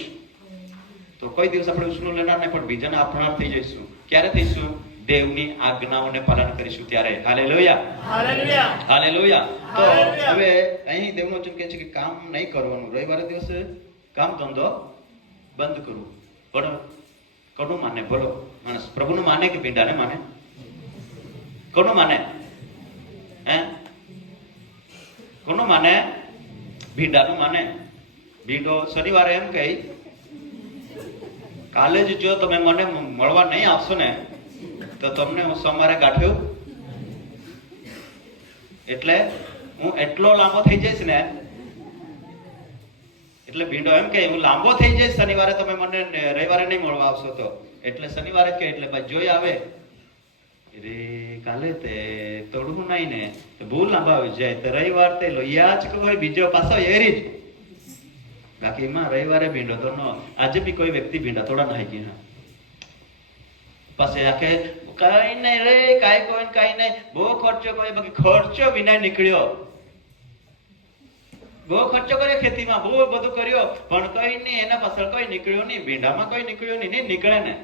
તો કોઈ દિવસ આપણે ઉષ્ણું લેનાર નહીં પણ બીજાને આપનાર થઈ જઈશું. ક્યારે થઈશું? દેવની આજ્ઞાઓને પાલન કરીશું ત્યારે. Hallelujah, hallelujah hallelujah. તો હાલેલુયા. હવે અહીં દેવનું વચન કહે છે કે કામ નહીં કરવાનું. રવિવારે દિવસે કામ ધંધો બંધ કરવું. પણ કોનું માને? બોલો. માણસ પ્રભુનું માને કે ભીંડાને માને? કોનું માને? હે કોનું માને? ભીંડાનું માને. ભીંડો શનિવારે એમ કહી કાલે જ જો તમે મને મળવા નહીં આવશો ને તો તમને હું સોમવારે ગાંઠ્યું, એટલે હું એટલો લાંબો થઈ જઈશ ને, એટલે ભીંડો એમ કે હું લાંબો થઈ જઈશ શનિવારે તમે મને રવિવારે નહીં મળવા આવશો તો, એટલે શનિવારે કે એટલે ભાઈ જોઈ આવે રે કાલે તે તોડવું નહીં ને તો બહુ લાંબા આવી જાય તો રવિવાર તે લોહિયા જ કોઈ બીજો પાછો એરી જ, બાકી એમાં રવિવારે ભીંડો તો ન, આજે બી કોઈ વ્યક્તિ ભીંડા થોડા નાહી ગયા પાસે આખે કઈ નહીં રે કાઈ કોઈ કઈ નહીં બહુ ખર્ચો કર્યો, બાકી ખર્ચો વિના નીકળ્યો, બહુ ખર્ચો કર્યો ખેતીમાં, બહુ બધું કર્યો પણ કઈ નહીં એના પાછળ કોઈ નીકળ્યો નહીં, ભીંડામાં કોઈ નીકળ્યો નહીં, નહીં નીકળે ને.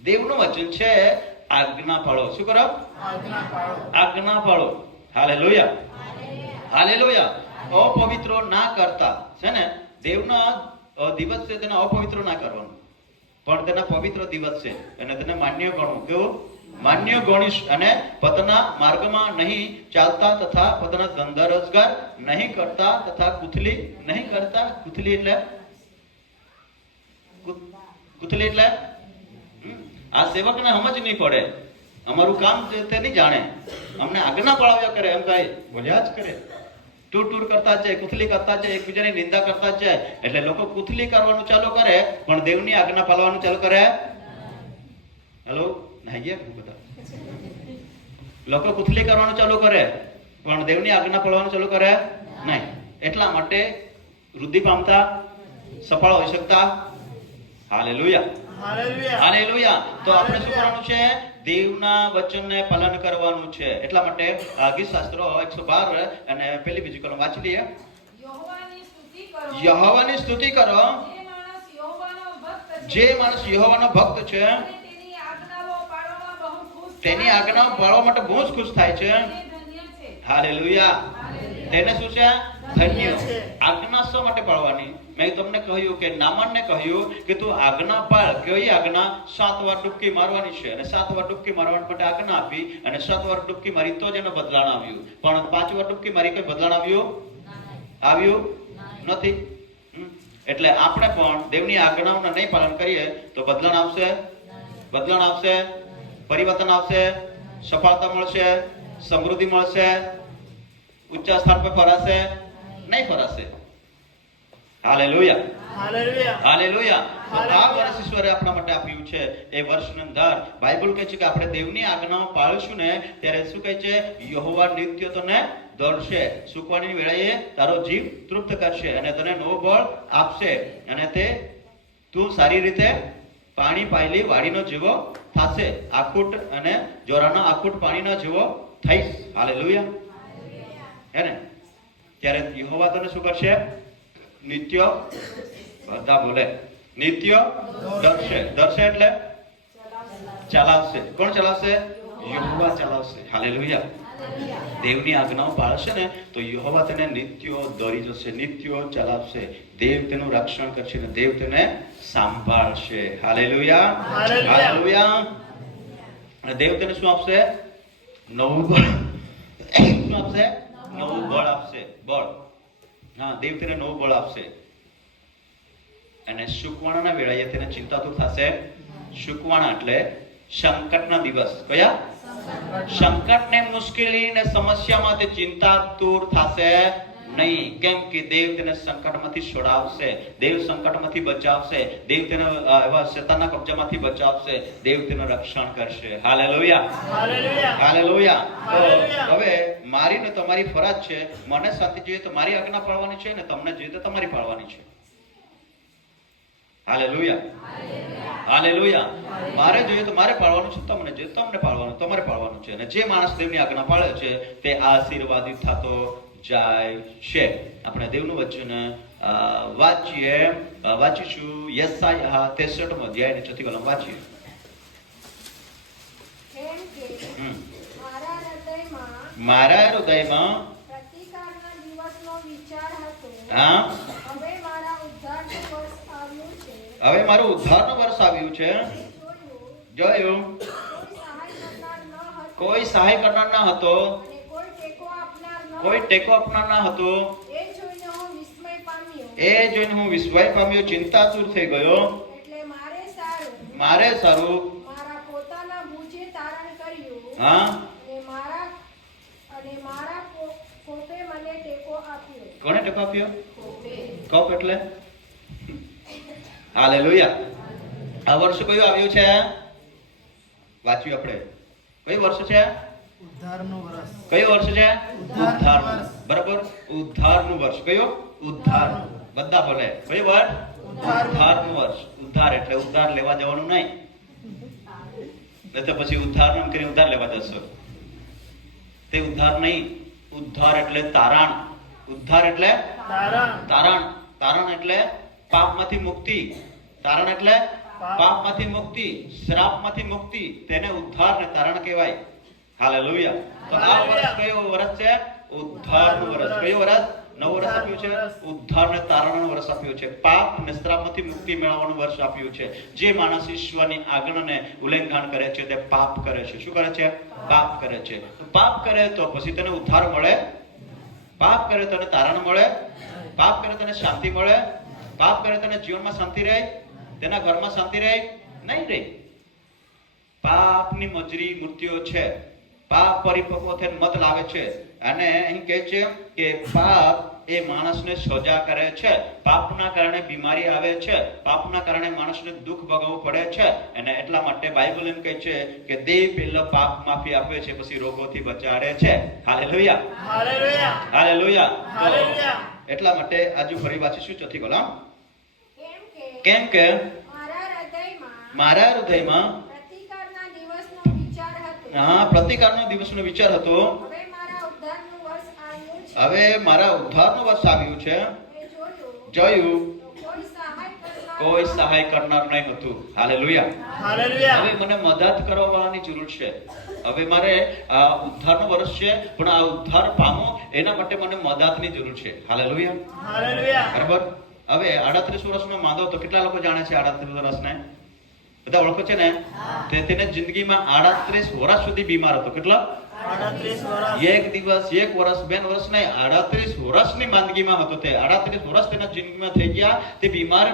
દેવનું વચન છે આજ્ઞા પાળો. શું કરો? આજ્ઞા પાળો. Hallelujah, hallelujah. અપવિત્રો ના કરતા છે ને, દેવના દિવસ છે તેને અપવિત્રો ના કરવાનું, પણ તેના પવિત્ર દિવસ છે અને તેને માન્ય ગણવું. કેવું? માન્ય ગણીશ. અને પતના માર્ગમાં નહીં ચાલતા તથા પતના ધંધા રોજગાર નહીં કરતા તથા કુથલી નહીં કરતા. કુથલી એટલે કુથલી એટલે આ સેવકને સમજ નહીં પડે, અમારું કામ તે નહીં જાણે, અમને આજ્ઞા પાળવ્યા કરે, એમ કઈ બોલ્યા જ કરે, ટૂર કરતા જાય, કુથલી કરતા જાય, એકબીજાની નિંદા કરતા જાય, એટલે લોકો કુથલી કરવાનું ચાલુ કરે પણ દેવની આજ્ઞા પાળવાનું ચાલુ કરે. હેલો, નાહી ગયા બધા લોકો કુથલી કરવાનું ચાલુ કરે પણ દેવની આજ્ઞા પાળવાનું ચાલુ કરે નહીં. એટલા માટે વૃદ્ધિ પામતા, સફળ હોઈ શકતા. Hallelujah, hallelujah. તો આપણે શું કરવાનું છે? દેવના વચનને પાલન કરવાનું છે. એટલા માટે ગીત શાસ્ત્રો 112 અને પહેલી બીજી કલમ વાંચી લઈએ. યહોવાની સ્તુતિ કરો. યહોવાની સ્તુતિ કરો. જે માણસ યહોવાનો ભક્ત છે અને તેની આજ્ઞાઓ પાળવામાં બહુ ખુશ તેની આજ્ઞાઓ પાળવા માટે બહુ જ ખુશ થાય છે. તે ધન્ય છે. હાલેલુયા. હાલેલુયા. તેને શું છે? ધન્ય. આજ્ઞા શા માટે પાળવાની? મેં તમને કહ્યું કે નામાનને કહ્યું કે તું આજ્ઞા પાળ. કઈ આજ્ઞા? 7 વાર ડૂબકી મારવાની છે, અને 7 વાર ડૂબકી મારવા માટે આજ્ઞા આપી, અને 7 વાર ડૂબકી મારી તો જ એનો બદલાણ આવ્યું. પણ 5 વાર ડૂબકી મારી કોઈ બદલાણ આવ્યું નથી. એટલે આપણે પણ દેવની આજ્ઞાઓને નહીં પાલન કરીએ તો બદલાણ આવશે, બદલાણ આવશે, પરિવર્તન આવશે, સફળતા મળશે, સમૃદ્ધિ મળશે, ઊંચા સ્થાન પર ફરાશે નહીં ફરાશે. Hallelujah, hallelujah, hallelujah. તો આ વર્ષ ઈશ્વરે આપણા માટે આપ્યું છે. એ વર્ષની અંદર બાઇબલ કહે છે કે આપણે દેવની આજ્ઞાઓ પાળીશું ને ત્યારે શું કહે છે? યહોવા નિત્ય તને દોડશે, સુકવાની વેળાએ તારો જીવ તૃપ્ત કરશે અને તને નવું બળ આપશે, અને તે તું સારી રીતે પાણી પાયેલી વાડીનો જેવો થશે, આખૂટ અને જોરાના આખૂટ પાણીનો જેવો થઈશ. હાલેલુયા, હે ને? ત્યારે યહોવા તને શું કરશે? નિત્ય, બધા બોલે નિત્ય દર્શે. દર્શે એટલે ચલાવશે. કોણ ચલાવશે? યહોવા ચલાવશે. હાલેલુયા. દેવની આજ્ઞાઓ પાળશે ને તો યહોવા તેને નિત્ય દોરી જશે, નિત્ય ચલાવશે. દેવ તેનું રક્ષણ કરશે અને દેવ તેને સંભાળશે. Hallelujah, hallelujah. અને દેવ તેને શું આપશે? નવું બળ. શું આપશે? નવું બળ આપશે. બળ. હા, દેવ તેને નવું બળ આપશે. અને સુકવાણાના વેળાએ તેને ચિંતા દૂર થશે. સુકવાણા એટલે સંકટના દિવસ. કયા? સંકટ ને મુશ્કેલી ને સમસ્યામાં તે ચિંતા દૂર થશે નહીં. કેમ કે દેવ તેને સંકટમાંથી છોડાવશે, દેવ સંકટમાંથી બચાવશે, દેવ તેને એવા શેતાનના કબજામાંથી બચાવશે, દેવ તેનું રક્ષણ કરશે. Hallelujah, hallelujah, hallelujah. હાલેલુયા. તો હવે મારી ને તમારી ફરજ છે, મને શાંતિ જોઈએ તો મારી આજ્ઞા પાળવાની છે, ને તમને જોઈએ તો તમારી પાળવાની છે. Hallelujah, hallelujah. મારે જોઈએ તો મારે પાળવાનું છે, તમને જોઈએ તો તમને પાળવાનું, તમારે પાળવાનું છે. અને જે માણસ દેવની આજ્ઞા પાળે છે તે આશીર્વાદિત થતો જાય છે. આપણે દેવનું વચન વાંચીશું. યશાયા 63મો અધ્યાય 4થી કલમ વાંચીએ. કેમ કે મારા હૃદયમાં પ્રતિકારના દિવસનો વિચાર હતો. હા, હવે મારા ઉદ્ધારનું વર્ષ આવ્યું છે. હવે મારું ઉદ્ધારનું વર્ષ આવ્યું છે. જોયું, કોઈ સહાય કરનાર ન હતો કોઈ સહાય કરનાર ન હતો, અને કોઈ ટેકો આપનાર ન કોઈ હતો. ટેકો આપનાર ન હતો. એ જોઈને હું વિસ્મય પામ્યો એ જોઈને હું વિસ્મય પામ્યો, ચિંતાતુર થઈ ગયો. એટલે મારે સારું મારે સારું મારા પોતાના ભુજે તારણ કર્યું હા અને મારા કોપે મને ટેકો આપ્યો. કોને ટેકો આપ્યો? કપ એટલે હાલેલુયા. આ વર્ષ કયું આવ્યું છે? વાંચ્યું આપણે. કયું વર્ષ છે? ઉદ્ધારનું વર્ષ. કયું વર્ષ છે? ઉદ્ધારનું ઉદ્ધારનું. વર્ષ. બરાબર, ઉદ્ધારનું વર્ષ. કયું? ઉદ્ધાર. બધા બોલે કયું વર્ષ? ઉદ્ધારનું વર્ષ. ઉદ્ધાર એટલે ઉદ્ધાર લેવા જવાનું નહીં, નહીં તો પછી ઉદ્ધાર નામ કરી ઉદ્ધાર લેવા જશો. તે ઉદ્ધાર નહીં. ઉદ્ધાર એટલે તારણ. ઉદ્ધાર એટલે તારણ. તારણ. તારણ એટલે પાપમાંથી મુક્તિ. તારણ એટલે પાપમાંથી મુક્તિ, શ્રાપમાંથી મુક્તિ. તેને ઉદ્ધાર ને તારણ કહેવાય. હાલેલુયા. તો આ વર્ષ કયું વર્ષ છે? ઉદ્ધારનું વર્ષ. કયું વર્ષ? નવું વર્ષ આપ્યું છે. ઉદ્ધાર ને તારણનું વર્ષ આપ્યું છે. પાપ અને શ્રાપમાંથી મુક્તિ મેળવવાનું વર્ષ આપ્યું છે. જે માણસ ઈશ્વરની આજ્ઞાને ઉલ્લંઘન કરે છે તે પાપ કરે છે. શું કરે છે? પાપ કરે છે. તો પાપ કરે તો પછી તેને ઉદ્ધાર મળે? પાપ કરે તો એને તારણ મળે? પાપ કરે તો એને શાંતિ મળે? પાપ કરે તો એને જીવનમાં શાંતિ રહે? તેના ઘરમાં શાંતિ રહે? નહીં રહે. પાપની મજૂરી મૃત્યુ છે. પાપ પરિપક્વ થઈને મત લાવે છે. અને અહીં કહે છે કે પાપ એ માણસને સજા કરે છે. પાપના કારણે બીમારી આવે છે. પાપના કારણે માણસને દુઃખ ભોગવવું પડે છે. અને એટલા માટે બાઇબલ એમ કહે છે કે દેવ પહેલા પાપ માફી આપે છે, પછી રોગોથી બચાડે છે. હાલેલુયા. હાલેલુયા. હાલેલુયા. હાલેલુયા. એટલા માટે આજુ ફરી વાંચીશું ચોથી કલમ. કેમ કે કેમ કે મારા હૃદયમાં મારા હૃદયમાં પ્રતિકારના દિવસનો વિચાર હતો. પ્રતિકારનો દિવસનો વિચાર હતો. હવે મારા ઉદ્ધારનું વર્ષ આવ્યું છે. હવે મારા ઉદ્ધારનું વર્ષ આવ્યું છે. મેં જોયું જોયું કોઈ સહાય કરનાર કોઈ સહાય કરનાર નહીં હતું. હાલેલુયા. હાલેલુયા. હવે મને મદદ કરવાની જરૂર છે. હવે મારે આ ઉદ્ધારનું વર્ષ છે, પણ આ ઉદ્ધાર પામો એના માટે મને મદદની જરૂર છે. હાલેલુયા. હાલેલુયા. બરાબર. હવે 38 વર્ષનો માંદો તો કેટલા લોકો જાણે છે? 38 વર્ષને બધા ઓળખો છે ને? તેને જિંદગીમાં 38 વર્ષ સુધી બીમાર હતો. કેટલા? 38 વર્ષ. એક દિવસ, એક વર્ષ, 2 વર્ષ નહીં, 38 વર્ષની માંદગીમાં હતો. તે 38 વર્ષ તેના જિંદગીમાં થઈ ગયા. તે બીમાર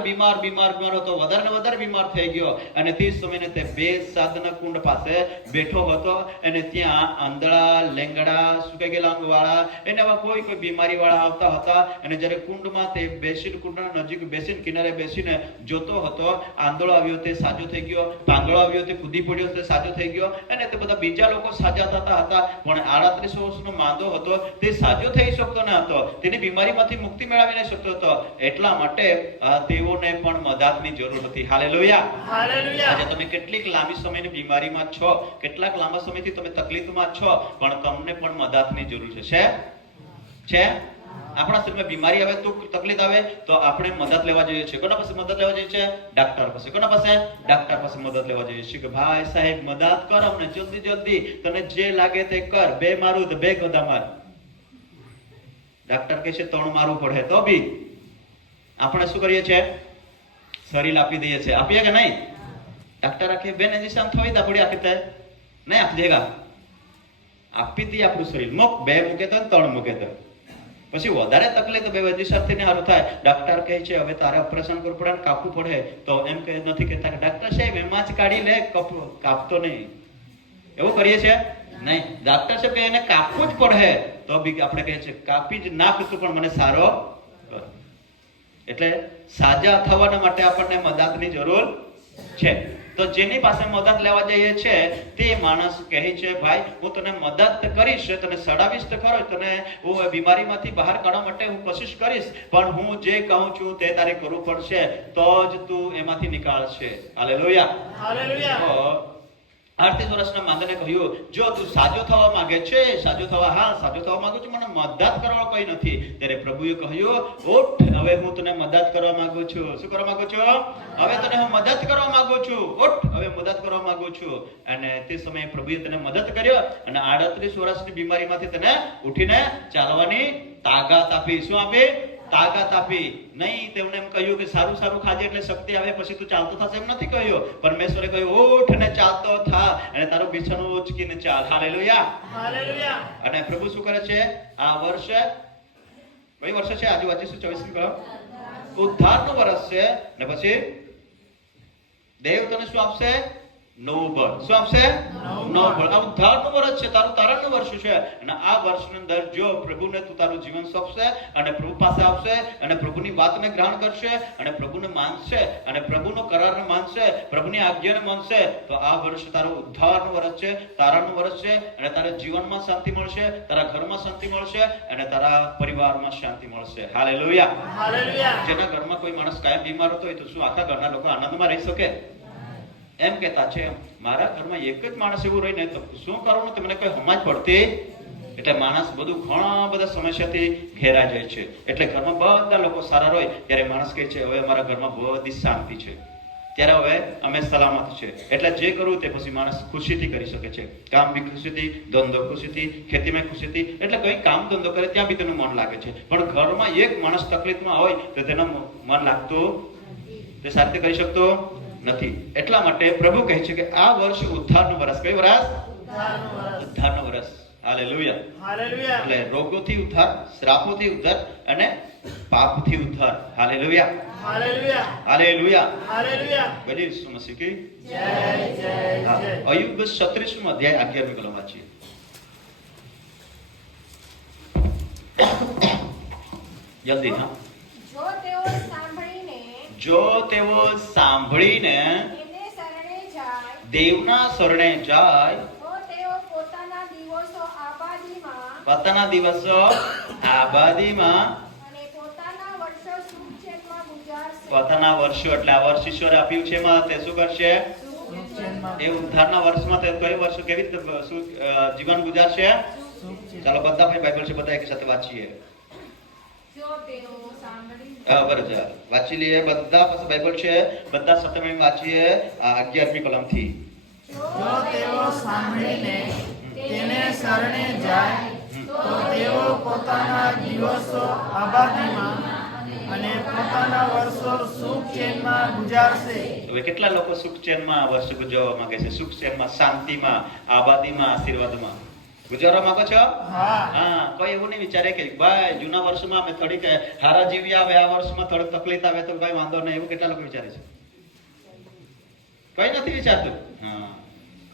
હતો. વધારે ને વધારે બીમાર થઈ ગયો. અને તે સમયે તે બેસાદના કુંડ પાસે બેઠો હતો. અને ત્યાં આંધળા, લેંગડા, સુકાઈ ગયેલા અંગવાળા, એને આવા કોઈ બીમારી વાળા આવતા હતા. અને જ્યારે કુંડમાં તે બેસીને, કુંડના નજીક બેસીને, કિનારે બેસીને જોતો હતો. આંધળો આવ્યો, તે સાજો થઈ ગયો. પાંગળો આવ્યો, તે કૂદી પડ્યો, તે સાજો થઈ ગયો. અને તે બધા બીજા લોકો સાજા થતા હતા. પણ 38 વર્ષનો માંદો હતો, તે સાજો થઈ શકતો ન હતો. તેની બીમારીમાંથી મુક્તિ મેળવી ન શકતો હતો. એટલા માટે તેઓને પણ મદદની જરૂર હતી. હાલેલુયા. હાલેલુયા. આજે તમે કેટલીક લાંબી સમયની બીમારીમાં છો, કેટલાક લાંબા સમયથી તમે તકલીફમાં છો, પણ તમને પણ મદદની જરૂર છે. આપણા શરીરમાં બીમારી આવે તો, તકલીફ આવે તો આપણે મદદ લેવા જઈએ છીએ. કોના પાસે મદદ લેવા જઈએ છીએ? ડાક્ટર પાસે. કોના પાસે? ડાક્ટર પાસે મદદ લેવા જઈએ છીએ કે ભાઈ સાહેબ મદદ કર અમને, જલ્દી તને જે લાગે તે કર. 2 મારું તો 2 ગોદા માર. ડાક્ટર કહે છે 3 મારવું પડે તો બી આપણે શું કરીએ છીએ? શરીર આપી દઈએ છીએ. આપીએ કે નહીં? ડાક્ટર આખે બેન નિશાન થોડી દા પડી આખી થાય નહીં આપી દેગા. આપી દઈએ આપણું શરીર. 2 મૂકે તો 3 મૂકે તો પછી વધારે તકલીફ તો 2 વજીસાથી ને સારું થાય. ડાક્ટર કહે છે હવે તારે ઓપરેશન કરવું પડે ને કાપવું પડે. તો એમ કે નથી કહેતા ડાક્ટર સાહેબ એમાં જ કાઢી લે, કાપતો નહીં. એવું કરીએ છીએ નહીં. ડાક્ટર સાહેબ કે એને કાપવું જ પડે તો બી આપણે કહીએ છીએ કાપી જ નાખતું પણ મને સારો કર. એટલે સાજા થવાના માટે આપણને મદદની જરૂર છે. તો જેની પાસે મદદ લેવા જઈએ છે તે માણસ કહે છે ભાઈ હું તને મદદ કરીશ, તને સડાવીશ તો ખરો, તને હું બીમારીમાંથી બહાર કાઢવા માટે હું કોશિશ કરીશ, પણ હું જે કહું છું તે તારે કરવું પડશે તો જ તું એમાંથી નીકળશે. હાલેલુયા. હાલેલુયા. 38 વર્ષના માંદાને કહ્યું જો તું સાજો થવા માંગે છે, સાજો થવા માંગુ છું, મને મદદ કરવા કોઈ નથી. ત્યારે પ્રભુએ કહ્યું ઉઠ, હવે હું તને મદદ કરવા માંગુ છું. શું કરવા માંગુ છું? હવે તને હું મદદ કરવા માંગુ છું. ઉઠ, હવે મદદ કરવા માંગુ છું. અને તે સમયે પ્રભુએ તને મદદ કર્યો અને 38 વર્ષની બીમારીમાંથી તને ઉઠીને ચાલવાની તાકાત આપી. શું આપી? તાકાત આપી. નહીં તેમણે એમ કહ્યું કે સારું ખાજે એટલે શક્તિ આવે પછી તું ચાલતો થશે, એમ નથી કહ્યું. પરમેશ્વરે કહ્યું ઉઠ અને ચાલતો થા અને તારું બિછાનું ઉચકીને ચાલ. હાલેલુયા. હાલેલુયા. અને પ્રભુ શું કરે છે? આ વર્ષ કઈ વર્ષ છે? આજુ વાંચીશું 24 કલમ. ઉદ્ધારનું વર્ષ છે. ને પછી દેવ તને શું આપશે? નવું બળ. શું આપશે? નવું બળ. આ ઉદ્ધારનું વર્ષ છે, તારું તારણનું વર્ષ છે. અને આ વર્ષની અંદર જો પ્રભુને તું તારું જીવન સોંપશે અને પ્રભુ પાસે આવશે અને પ્રભુની વાતને ગ્રહણ કરશે અને પ્રભુને માનશે અને પ્રભુનો કરારને માનશે, પ્રભુની આજ્ઞાને માનશે, તો આ વર્ષ તારું ઉદ્ધારનું વર્ષ છે, તારણનું વર્ષ છે. અને તારા જીવનમાં શાંતિ મળશે, તારા ઘરમાં શાંતિ મળશે અને તારા પરિવારમાં શાંતિ મળશે. હાલેલુયા. હાલેલુયા. જેના ઘરમાં કોઈ માણસ કાયમ બીમાર હતો હોય તો શું આખા ઘરના લોકો આનંદમાં રહી શકે? એમ કહેતા છે, મારા ઘરમાં એક જ માણસ એવું રહીને તો શું કરવાનું તે મને કોઈ સમજ પડતી. એટલે માણસ બધું ઘણા બધા સમસ્યાથી ઘેરાઈ જાય છે. એટલે ઘરમાં બધા લોકો સારા હોય ત્યારે માણસ કહે છે હવે અમારા ઘરમાં બધી શાંતિ છે, ત્યારે હવે અમે સલામત છે. એટલે જે કરવું તે પછી માણસ ખુશીથી કરી શકે છે. કામ બી ખુશીથી, ધંધો ખુશીથી, ખેતીમાં ખુશીથી. એટલે કઈ કામ ધંધો કરે ત્યાં બી તેનું મન લાગે છે. પણ ઘરમાં એક માણસ તકલીફમાં હોય તો તેનું મન લાગતું, તે સારી રીતે કરી શકતો નથી. એટલા માટે પ્રભુ કહે છે કે આ વર્ષ ઉદ્ધારનું વર્ષ. કયું વર્ષ? ઉદ્ધારનું વર્ષ. હાલેલુયા. હાલેલુયા. એટલે રોગોથી ઉદ્ધાર, શ્રાપોથી ઉદ્ધાર અને પાપથી ઉદ્ધાર. હાલેલુયા. હાલેલુયા. હાલેલુયા. હાલેલુયા. ગજે ઈસુ મસીહ કી જય જય જય. અયુબ 36મો અધ્યાય 11મી કલમ વાંચીએ. જલ્દી. હા. જો તેઓ સાંભળીને જો તેઓ સાંભળીને એને શરણે જાય, દેવના શરણે જાય, તો તેઓ પોતાના દિવસો આબાદીમાં પોતાના દિવસો આબાદીમાં અને પોતાના વર્ષો સુખચેનમાં ગુજારશે. પોતાના વર્ષો એટલે આ વર્ષ ઈશ્વરે આપ્યું છે એમાં તે શું કરશે? એ ઉદ્ધારના વર્ષમાં તે કઈ વર્ષો કેવી રીતે જીવન ગુજારશે? ચાલો બધા ભાઈ બાઇબલ છે, બધા એક સાથે વાંચીએ. જો તેઓ સાંભળી બરાબર, વાંચી લઈએ. બધા પાસે બાઇબલ છે, બધા સાથે મળીને વાંચીએ આ 11મી કલમથી. જો તેઓ સાંભળીને તેને શરણે જાય, તો તેઓ પોતાના દિવસો આબાદીમાં અને પોતાના વર્ષો સુખ ચેનમાં ગુજારશે. હવે કેટલા લોકો સુખ ચેનમાં વર્ષ ગુજારવા માંગે છે? સુખ ચેનમાં, શાંતિમાં, આબાદીમાં, આશીર્વાદમાં ગુજારવા માંગો છો? હા. કોઈ એવું નહીં વિચારે કે ભાઈ જૂના વર્ષમાં અમે થોડીક હારા જીવી આવે, આ વર્ષમાં થોડીક તકલીફ આવે તો ભાઈ વાંધો નહીં. એવું કેટલા લોકો વિચારે છે? કઈ નથી વિચારતું. હા,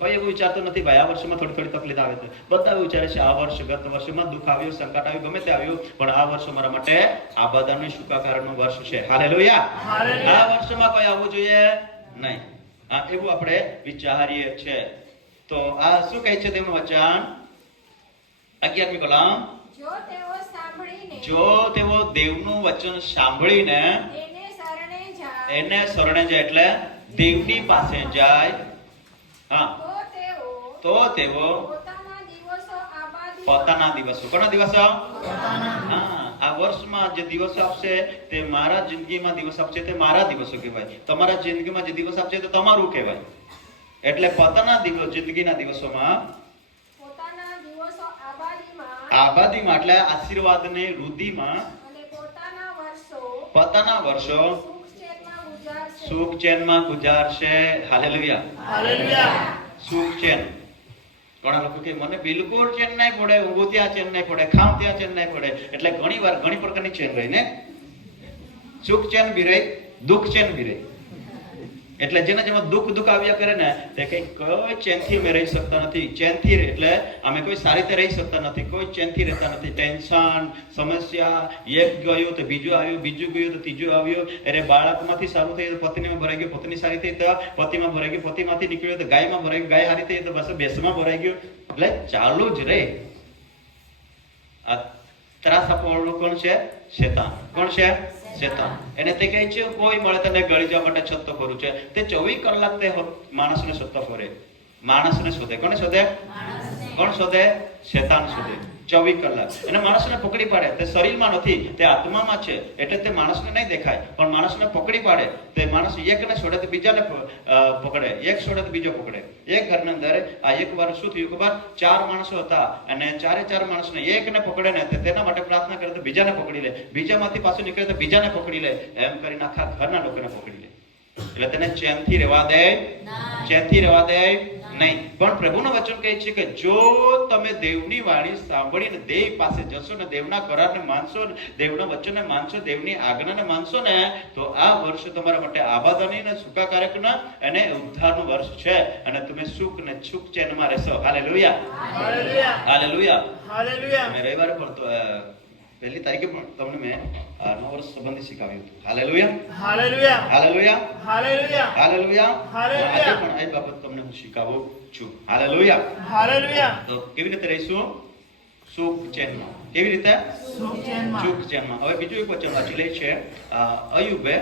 કોઈ એવું વિચારતું નથી ભાઈ આ વર્ષમાં થોડી થોડી તકલીફ આવે તો. બધા એવું વિચારે છે આ વર્ષ, ગત વર્ષમાં દુઃખ આવ્યું, સંકટ આવ્યું, ગમે તે આવ્યું, પણ આ વર્ષ મારા માટે આ બધાનું સુખાકારનું વર્ષ છે. હાલેલુયા. આ વર્ષમાં કોઈ આવવું જોઈએ નહીં. હા, એવું આપણે વિચારીએ છે. તો આ શું કહે છે તેમનું વચન? 11મી કલમ. જો તેઓ સાંભળીને જો તેઓ દેવનું વચન સાંભળીને એને શરણે જાય, એને શરણે જાય એટલે દેવની પાસે જાય, હા, તો તેઓ પોતાના દિવસો આબાદીમાં પોતાના દિવસો, કોના દિવસો? હા, આ વર્ષમાં જે દિવસો આપશે તે મારા જિંદગીમાં દિવસ આપશે તે મારા દિવસો કહેવાય. તમારા જિંદગીમાં જે દિવસ આપશે તો તમારું કહેવાય. એટલે પોતાના જિંદગીના દિવસોમાં, પોતાના દિવસો આબાદીમાં આબાદીમાં એટલે આશીર્વાદની વૃદ્ધિમાં, અને પોતાના વર્ષો સુખચેનમાં ગુજારશે. સુખ ચેનમાં ગુજારશે. હાલેલુયા. હાલેલુયા. સુખ ચેન. ઘણા લોકો કે મને બિલકુલ ચેન નહીં પડે, ઊંઘું ત્યાં ચેન નહીં પડે, ખાવ ત્યાં ચેન નહીં પડે. એટલે ઘણી વાર ઘણી પ્રકારની ચેન રહી ને. સુખ ચેન બી રહી, દુઃખ ચેન બી રહી. એટલે જેમાં દુઃખ આવ્યા કરે ને તે કઈ કોઈ ચેનથી અમે રહી શકતા નથી. ચેનથી એટલે અમે કોઈ સારી રીતે રહી શકતા નથી, કોઈ ચેનથી રહેતા નથી. ટેન્શન, સમસ્યા, એક ગયું તો બીજું આવ્યું, બીજું ગયું તો ત્રીજું આવ્યું. અરે બાળકમાંથી સારું થયું તો પત્નીમાં ભરાઈ ગયું, પત્ની સારી થઈ તો પતિમાં ભરાઈ ગયું, પતિમાંથી નીકળ્યું તો ગાયમાં ભરાઈ ગયું, ગાય સારી થઈ તો બસ ભેંસમાં ભરાઈ ગયું. એટલે ચાલુ જ રહે. આ ત્રાસ આપવાવાળો કોણ છે? શેતાન. કોણ છે? શેતાન. એને તે કહે છે કોઈ મળે તને ગળી જવા માટે છત્તો કરું છે. તે 24 કલાક તે માણસને છત્તો ફરે, માણસને શોધે. કોને શોધે? કોણ શોધે? શેતાન શોધે 24 કલાક. અને માણસને પકડી પાડે. તે શરીરમાં નથી, તે આત્મામાં છે. એટલે તે માણસને નહીં દેખાય, પણ માણસને પકડી પાડે. તે માણસ એકને છોડે તો બીજાને પકડે, એક છોડે તો બીજો પકડે. એક ઘરની અંદર આ એક વાર શું થયું ખબર? 4 માણસો હતા અને 4 માણસને એકને પકડે ને તેના માટે પ્રાર્થના કરે તો બીજાને પકડી લે, બીજામાંથી પાછું નીકળે તો બીજાને પકડી લે. એમ કરીને આખા ઘરના લોકોને પકડી લે. એટલે તેને ચેનથી રહેવા દે, ચેનથી રહેવા દે નહીં. પણ પ્રભુનું વચન કહે છે કે જો તમે દેવની વાણી સાંભળીને દેવ પાસે જશો ને દેવના કરારને માનશો ને દેવના વચનને માનશો દેવની આજ્ઞાને માનશો ને તો આ વર્ષ તમારા માટે આબાદની ને સુખાકારકના અને ઉદ્ધારનું વર્ષ છે અને તમે સુખ ને સુખ ચેનમાં રહેશો. Hallelujah, hallelujah, hallelujah. હાલેલુયા. મેં રવિવારે પણ પહેલી તારીખે પણ તમને મેં નવ વર્ષ સંબંધી શીખવ્યું હતું. Hallelujah, hallelujah, hallelujah, hallelujah, hallelujah. Hallelujah. આજે પણ આ બાબત તમને હું શીખવું છું. હાલેલુયા. હાલેલુયા. તો કેવી રીતે રહીશું? સુખ ચેનમાં. કેવી રીતે? સુખ ચેનમાં. સુખ ચેનમાં. હવે બીજું એક વચન વાંચી લે છે અયુબે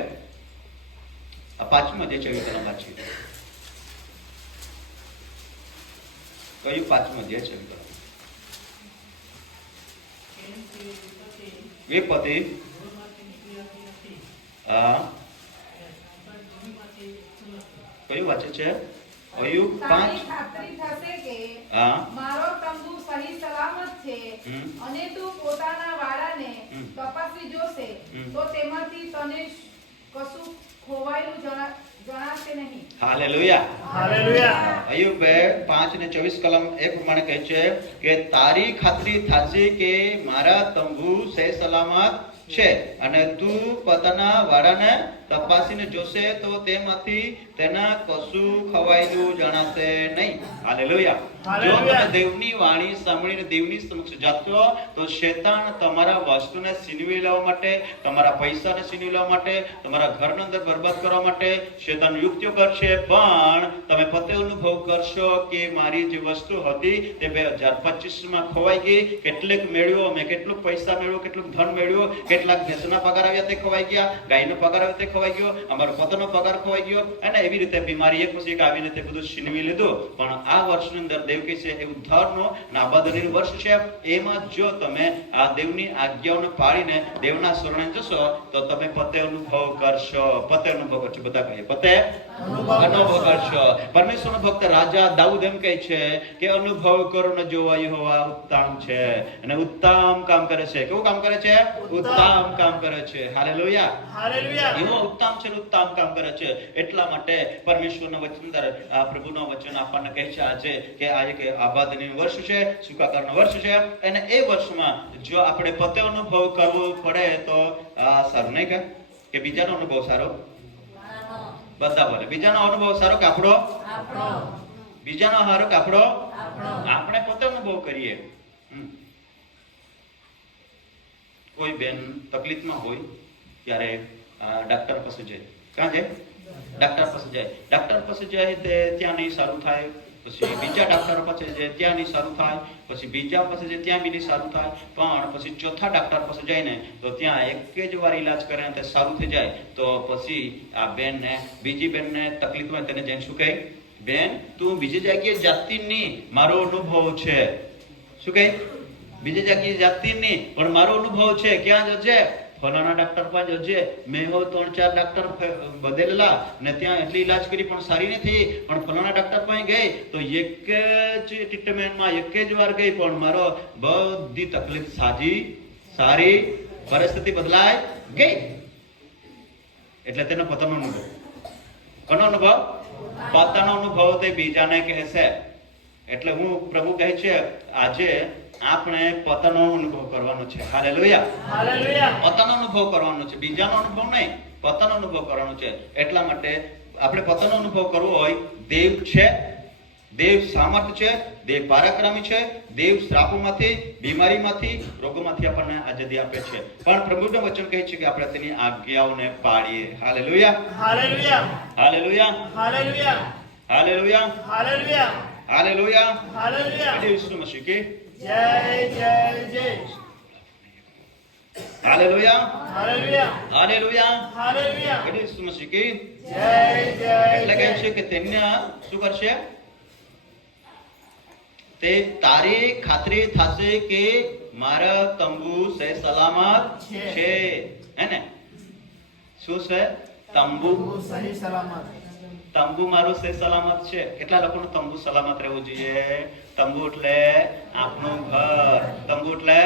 5મો અધ્યાય 24 કલમ વાંચી. અયુબ 5મો અધ્યાય 24 કલમ. એ પતિ કયું વાંચે છે? અયુબ 5. તારી ખાતરી થશે કે હા. મારો તંબુ સહી સલામત છે હમ. અને તું પોતાના વાડાને હમ. તપાસી જોશે હમ. તો તેમાંથી તને કશું ખોવાયેલું જણાશે નહીં. હાલેલુયા. હાલેલુયા. અયુબ 5:24 કલમ એ પ્રમાણે કહે છે કે તારી ખાતરી થાશે કે મારા તંબુ સહી સલામત છે અને તું પોતાના વાડાને તપાસીને જોશે તો તેમાંથી તેના કશું ખવાયેલું જણાશે નહીં. હાલેલુયા. જો તમે દેવની વાણી સાંભળીને દેવની સમક્ષ જાતો તો શેતાન તમારા વસ્તુને છીનવી લેવા માટે, તમારા પૈસાને છીનવી લેવા માટે, તમારા ઘરના અંદર બરબાદ કરવા માટે શેતાન યુક્તિઓ કરશે. પણ તમે પોતે અનુભવ કરશો કે મારી જે વસ્તુ હતી તે 2025 ખોવાઈ ગઈ. કેટલેક મેળવ્યો, મેં કેટલું પૈસા મેળવ્યો, કેટલું ધન મેળવ્યો, કેટલાક ભેંસના પગાર આવ્યા તે ખવાઈ ગયા, ગાયનો પગાર આવ્યો તે ખવાઈ ગયો, અમારો પોતાનો પગાર ખવાઈ ગયો અને એવી રીતે બીમારી એક પછી એક આવીને તે બધું છીનવી લીધું. પણ આ વર્ષની અંદર દેવ કહે છે એ ઉદ્ધારનો નાબાદરીનું વર્ષ છે. એમાં જો તમે આ દેવની આજ્ઞાઓને પાળીને દેવના શરણે જશો તો તમે પોતે અનુભવ કરશો. પોતે અનુભવ કરશો. બધા કહીએ પોતે અનુભવ કરશો. પરમેશ્વરનો ભક્ત રાજા દાઉદ એમ કહે છે કે અનુભવ કરો ને જોવા યહોવા ઉત્તમ છે અને ઉત્તમ કામ કરે છે. કેવું કામ કરે છે? ઉત્તમ કામ કરે છે. હાલેલુયા. હાલેલુયા. એવો ઉત્તમ છે, ઉત્તમ કામ કરે છે. એટલા માટે પરમેશ્વરના વચન અંદર આ પ્રભુનું વચન આપણને કહે છે આજે કે આ એક આબાદીનું વર્ષ છે, સુખાકારનું વર્ષ છે અને એ વર્ષમાં જો આપણે પોતે અનુભવ કરવો પડે તો સારું નહીં કે બીજાનો અનુભવ સારો? બધા બોલે બીજાનો અનુભવ સારો કે આપણો? બીજાનો સારો કે આપણો? આપણે પોતે અનુભવ કરીએ. કોઈ બેન તકલીફમાં હોય ત્યારે ડાક્ટર પાસે જાય. ક્યાં જાય? ડાક્ટર પાસે જાય. ડાક્ટર પાસે જાય તે ત્યાં નહીં સારું થાય, પછી બીજા ડાક્ટર પાસે જાય ત્યાં નહીં સારું થાય, પછી બીજા પાસે જાય ત્યાં બી નહીં સારું થાય, પણ પછી ચોથા ડાક્ટર પાસે જાય ને તો ત્યાં એક જ વાર ઈલાજ કરે ને તે સારું થઈ જાય. તો પછી આ બેનને બીજી બેનને તકલીફ હોય તેને જઈને શું કહે? બેન તું બીજી જગ્યાએ જાતી નહીં, મારો અનુભવ છે. શું કહે? બીજી જગ્યાએ જાતી નહીં પણ મારો અનુભવ છે. ક્યાં જશે? ફલાણા ડાક્ટર પાસે જજે. મેં 3-4 ડાક્ટર બદલેલા ને ત્યાં એટલી ઈલાજ કરી પણ સારી નથી, પણ ફલાણા ડાક્ટર પાસે ગઈ તો એક જ ટ્રીટમેન્ટમાં એક જ વાર ગઈ પણ મારો બધી તકલીફ સારી પરિસ્થિતિ બદલાઈ ગઈ. એટલે તેનો પોતાનો અનુભવ. કોનો અનુભવ? પોતાનો અનુભવ તે બીજાને કહેશે. એટલે હું પ્રભુ કહે છે આજે આપણે પોતાનો અનુભવ કરવાનો છે. હાલેલુયા. હાલેલુયા. પોતાનો અનુભવ કરવાનો છે, બીજાનો અનુભવ નહીં. પોતાનો અનુભવ કરવાનો છે. એટલા માટે આપણે પોતાનો અનુભવ કરવો હોય. દેવ છે, દેવ સામર્થ છે, દેવ પરાક્રમી છે, દેવ શ્રાપોમાંથી, બીમારીમાંથી, રોગોમાંથી આપણને આઝાદી આપે છે. પણ પ્રભુનું વચન કહે છે કે આપણે તેની આજ્ઞાઓને પાળીએ. Hallelujah. Hallelujah. Hallelujah. Hallelujah. Hallelujah. Hallelujah. Hallelujah. Hallelujah. Isu Masih કી જય જય જય. Hallelujah. Hallelujah. Hallelujah. Hallelujah. Isu Masih કી જય જય એટલે કહે જય. છે કે તેમને શું કરશે? તે તારી ખાતરી થશે કે મારા તંબુ સે સલામત છે. હે ને? શું છે? તંબુ. સહી સલામત. તંબુ મારું સે સલામત છે. કેટલા લોકોનું તંબુ સલામત રહેવું જોઈએ? તંબુ એટલે આપણું ઘર. તંબુ એટલે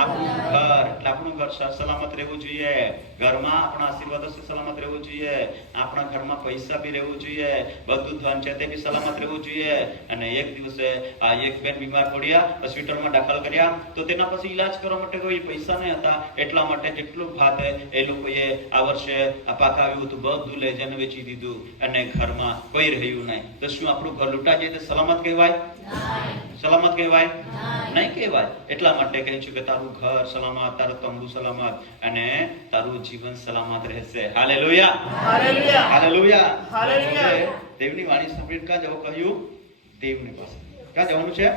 આપણું ઘર. એટલે આપણું ઘર સલામત રહેવું જોઈએ. ઘરમાં આપણા આશીર્વાદો સલામત રહેવું જોઈએ. આપણા ઘરમાં પૈસા બી રહેવું જોઈએ. બધું ધન છે તે બી સલામત રહેવું જોઈએ. અને એક દિવસે આ એક બેન બીમાર પડ્યા, હોસ્પિટલમાં દાખલ કર્યા, તો તેના પછી ઈલાજ કરવા માટે કોઈ પૈસા નહીં હતા. એટલા માટે જેટલું ભાત એ લોકોએ આ વર્ષે આ પાક આવ્યું હતું બધું લઈ જઈને વેચી દીધું અને ઘરમાં કોઈ રહ્યું નહીં. તો શું આપણું ઘર લૂંટાઈ જાય તો સલામત કહેવાય? સલામત કહેવાય? નહીં કહેવાય. એટલા માટે કહે છે કે તારું ઘર સલામત, તારું તંબુ સલામત અને તારું જીવન સલામત રહેશે. Hallelujah, hallelujah, hallelujah. હાલેલુયા. હવે દેવની વાણી સાંભળીને ક્યાં જવું કહ્યું? દેવની પાસે. ક્યાં જવાનું છે?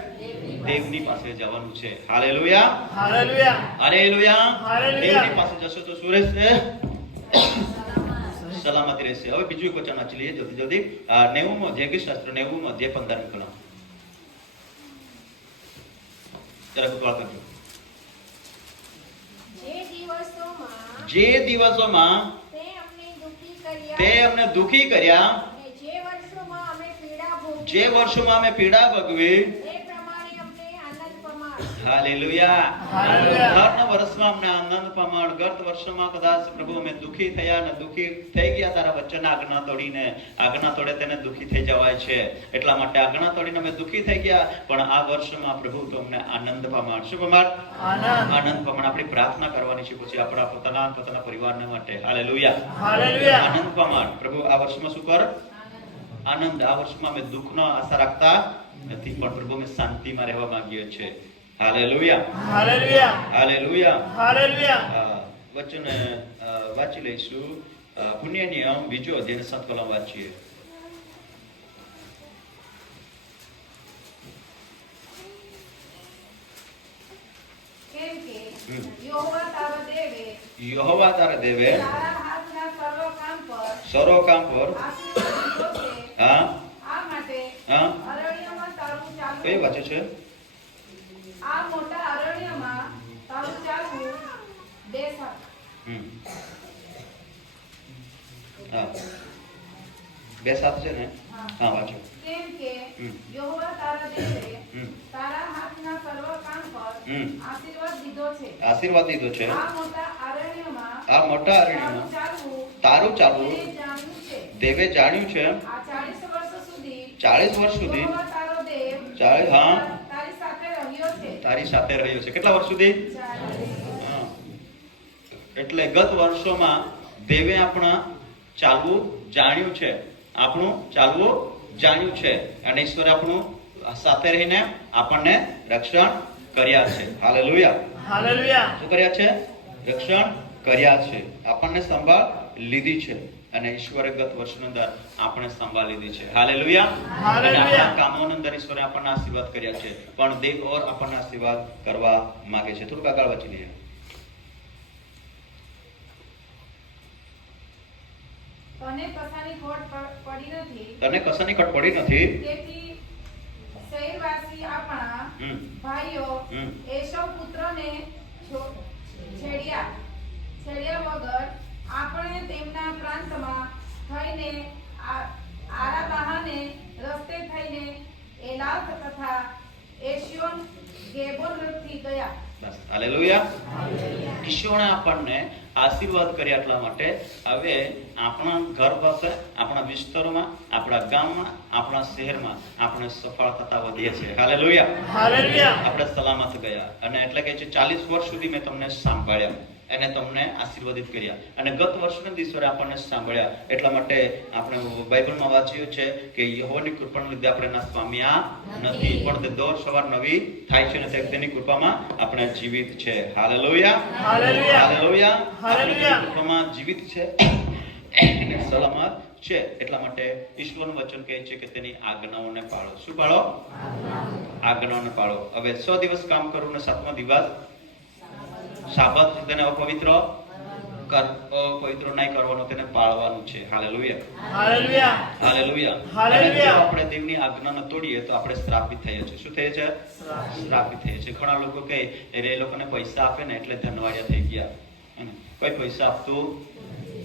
દેવની પાસે જવાનું છે. Hallelujah, hallelujah, hallelujah. હાલેલુયા. દેવની પાસે જશો તો શું રહેશે? સલામતી રહેશે. હવે બીજું એક વચન વાંચી લઈએ જલ્દી જલ્દી. 90 અધ્યાય શાસ્ત્ર 90 અધ્યાય 15 કલમ. જરા ગોળ કરજો. જે દિવસોમાં જે દિવસોમાં તે અમને દુઃખી કર્યા તે અમને દુઃખી કર્યા, અને જે વર્ષોમાં અમે પીડા ભોગવી જે વર્ષોમાં અમે પીડા ભોગવી, એ પ્રમાણે અમને આનંદ પમાડ. હાલેલુયા. હાલેલુયા. દર વર્ષમાં અમને આનંદ પમાડ. ગત વર્ષમાં કદાચ પ્રભુ અમે દુઃખી થયા અને દુઃખી થઈ ગયા તારા વચનના આજ્ઞા તોડીને. આજ્ઞા તોડે તેને દુઃખી થઈ જવાય છે. એટલા માટે આજ્ઞા તોડીને અમે દુઃખી થઈ ગયા, પણ આ વર્ષમાં પ્રભુ તો અમને આનંદ પમાડ. શું પમાડ? આનંદ. આનંદ પમાડ. આપણી પ્રાર્થના કરવાની છે પછી આપણા પોતાના પરિવારને માટે. Hallelujah, hallelujah. આનંદ પમાડ. પ્રભુ આ વર્ષમાં શું કર? આનંદ. આ વર્ષમાં અમે દુઃખનો આશા રાખતા નથી, પણ પ્રભુ અમે શાંતિમાં રહેવા માંગીએ છીએ. Hallelujah, hallelujah, hallelujah. હાલેલુયા. વચન વાંચી લઈશું. પુણ્ય નિયમ 2 અધ્યાય 7 કલમ વાંચીએ. કેમ કે યહોવા તારા દેવે યહોવા તારા દેવે તારા હાથના સર્વ કામ પર સર્વ કામ પર આશીર્વાદ દીધો છે. હા આ માટે હા અરણ્યમાં તારું કઈ ચાલવું, વાંચે છે? આ મોટા અરણ્યમાં તારું ચાલવું બેસાડ. હમ. હા 2:7 છે ને? હા વાંચો. કેમ કે હમ. યહોવા તારા દેવે હમ. તારા હાથના સર્વ કામ પર હમ. આશીર્વાદ દીધો છે. આશીર્વાદ દીધો છે. આ મોટા અરણ્યમાં આ મોટા તારું અરણ્યમાં ચાલવું તારું ચાલવું તેને જાણ્યું છે. દેવે જાણ્યું છે. આ 40 વર્ષ સુધી 40 વર્ષ સુધી યહોવા તારો દેવ 40 હા તારી સાથે રહ્યો છે. તારી સાથે રહ્યો છે. કેટલા વર્ષ સુધી? 40. હા. એટલે ગત વર્ષોમાં દેવે આપણા ચાલવું જાણ્યું છે. આપણું ચાલવું જાણ્યું છે અને ઈશ્વરે આપણું સાથે રહીને આપણને રક્ષણ કર્યા છે. હાલેલુયા. હાલેલુયા. શું કર્યા છે? રક્ષણ કર્યા છે. આપણને સંભાળ લીધી છે અને ઈશ્વરે ગત વર્ષની અંદર આપણે સંભાળ લીધી છે. હાલેલુયા. હાલેલુયા. અને આપણા કામોની અંદર ઈશ્વરે આપણને આશીર્વાદ કર્યા છે, પણ દેવ ઓર આપણને આશીર્વાદ કરવા માંગે છે. થોડુંક આગળ વાંચી લઈએ. તને કશાની ખોટ પડી નથી, તને કશાની ખોટ પડી નથી. તેથી શહેરવાસી આપણા હમ. ભાઈઓ હમ. એશવ પુત્રને છેડ્યા વગર આપણે તેમના પ્રાંતમાં થઈને આરા બહાને રસ્તે થઈને એલાથ તથા એશિયોન ગેબોરથી ગયા. બસ. હાલેલુયા. ઈશ્વરે આપણને આશીર્વાદ કર્યા એટલા માટે હવે આપણા ઘર પાસે, આપણા વિસ્તારોમાં, આપણા ગામમાં, આપણા શહેરમાં આપણે સફળ થતા વધીએ છીએ. હાલેલુયા. હાલેલુયા. આપણે સલામત ગયા અને એટલે કે 40 વર્ષ સુધી મેં તમને સાંભળ્યા અને તમને આશીર્વાદિત કર્યા અને ગત વર્ષના દિવસે આપણને સાંભળ્યા. એટલા માટે આપણે બાઇબલમાં વાંચ્યું છે કે યહોવાની કૃપાને લીધે આપણે નાશ પામ્યા નથી, પણ તે દર સવાર નવી થાય છે અને તેની કૃપામાં આપણે જીવિત છે. હાલેલુયા. હાલેલુયા. હાલેલુયા. હાલેલુયા. આપણી કૃપામાં જીવિત છે અને સલામત છે. એટલા માટે ઈશ્વરનું વચન કહે છે કે તેની આજ્ઞાઓને પાળો. શું પાળો? આજ્ઞાઓને પાળો. હવે 100 દિવસ કામ કરવું અને 7મો દિવસ સાબત તેને અપવિત્ર નહીં કરવાનો, તેને પાળવાનું છે. હાલેલુયા. હાલેલુયા. હાલેલુયા. હાલેલુયા. અને જો આપણે દેવની આજ્ઞાને તોડીએ તો આપણે શ્રાપિત થઈએ છીએ. શું થઈએ છે? શ્રાપિત થઈએ છીએ. ઘણા લોકો કહે એ લોકોને પૈસા આપે ને એટલે ધનવાળિયા થઈ ગયા. કોઈ પૈસા આપતું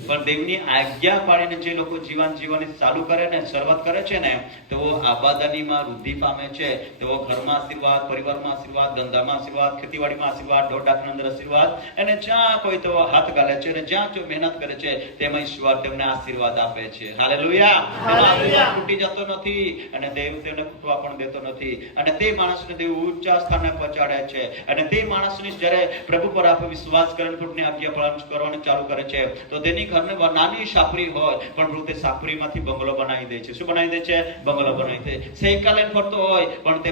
પણ દેવની આજ્ઞા પાડીને જે લોકો જીવવાની ચાલુ કરે ને શરૂઆત કરે છે ને, તેઓ આબાદનીમાં વૃદ્ધિ પામે છે. તેઓ ઘરમાં આશીર્વાદ, પરિવારમાં આશીર્વાદ, ધંધામાં આશીર્વાદ, ખેતીવાડીમાં આશીર્વાદ, દોડાકની અંદર આશીર્વાદ, અને જ્યાં કોઈ તેઓ હાથ ગાલે છે અને જ્યાં જો મહેનત કરે છે તેમાં ઈશ્વર તેમને આશીર્વાદ આપે છે. હાલેલુયા. તેનો આશીર્વાદ તૂટી જતો નથી અને દેવ તેમને ખૂટવા પણ દેતો નથી. અને તે માણસને દેવ ઊંચા સ્થાને પહોંચાડે છે. અને તે માણસની જ્યારે પ્રભુ પર આપણે વિશ્વાસ કરીને પ્રભુની આજ્ઞા પાલન કરવાનું ચાલુ કરે છે તો તેની ઘરને નાની સાપરી હોય પણ પ્રભુ તે સાપરીમાંથી બંગલો બનાવી દે છે. શું બનાવી દે છે? બંગલો બનાવી દે. સાયકલ લઈને ફરતો હોય પણ તે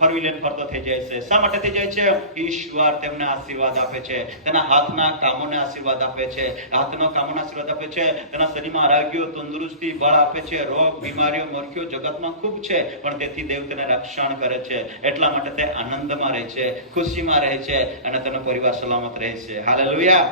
ફરવી લઈને ફરતો થઈ જાય છે. શા માટે થઈ જાય છે? ઈશ્વર તેમને આશીર્વાદ આપે છે. તેના હાથના કામોને આશીર્વાદ આપે છે. હાથના કામોને આશીર્વાદ આપે છે. તેના શરીરમાં આરોગ્ય, તંદુરસ્તી, બળ આપે છે. રોગ, બીમારીઓ, મરકીઓ જગતમાં ખૂબ છે પણ તેથી દેવ તેને રક્ષણ કરે છે. એટલા માટે તે આનંદમાં રહે છે, ખુશીમાં રહે છે અને તેનો પરિવાર સલામત રહે છે. હાલેલુયા.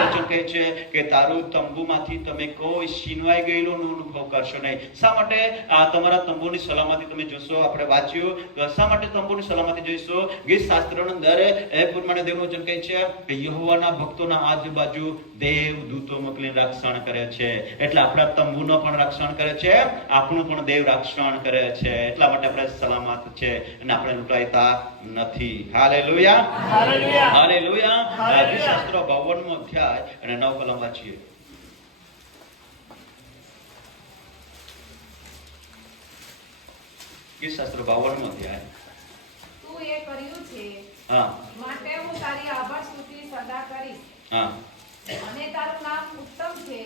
વચન કહે છે કે તારું તંબુમાંથી તમે કોઈ છીનવાઈ ગયેલું અનુભવ કરશો નહીં. શા માટે આ તમારા તંબુની સલામતી તમે જોશો? આપણે વાંચ્યું શા માટે તંબુની સલામતી જોઈશું? ગીત શાસ્ત્રોની અંદર એ પ્રમાણે દેવનું વચન કહે છે કે યહોવાના ભક્તોના આજુબાજુ દેવ દૂતો મોકલીને રક્ષણ કરે છે. એટલે આપણા તંબુનો પણ રક્ષણ કરે છે, આપણું પણ દેવ રક્ષણ કરે છે. એટલા માટે આપણે સલામત છે અને આપણે લૂંટાઈતા નથી. હાલેલુયા. હાલેલુયા. હાલેલુયા. ગીત શાસ્ત્રો 52મો અધ્યાય અને 9 કલમ વાંચીએ. ગીત શાસ્ત્ર 52મો અધ્યાય. તું એ કર્યું છે હા માટે હું તારી આભાર સ્તુતિ સદા કરીશ. હા અને તારું નામ ઉત્તમ છે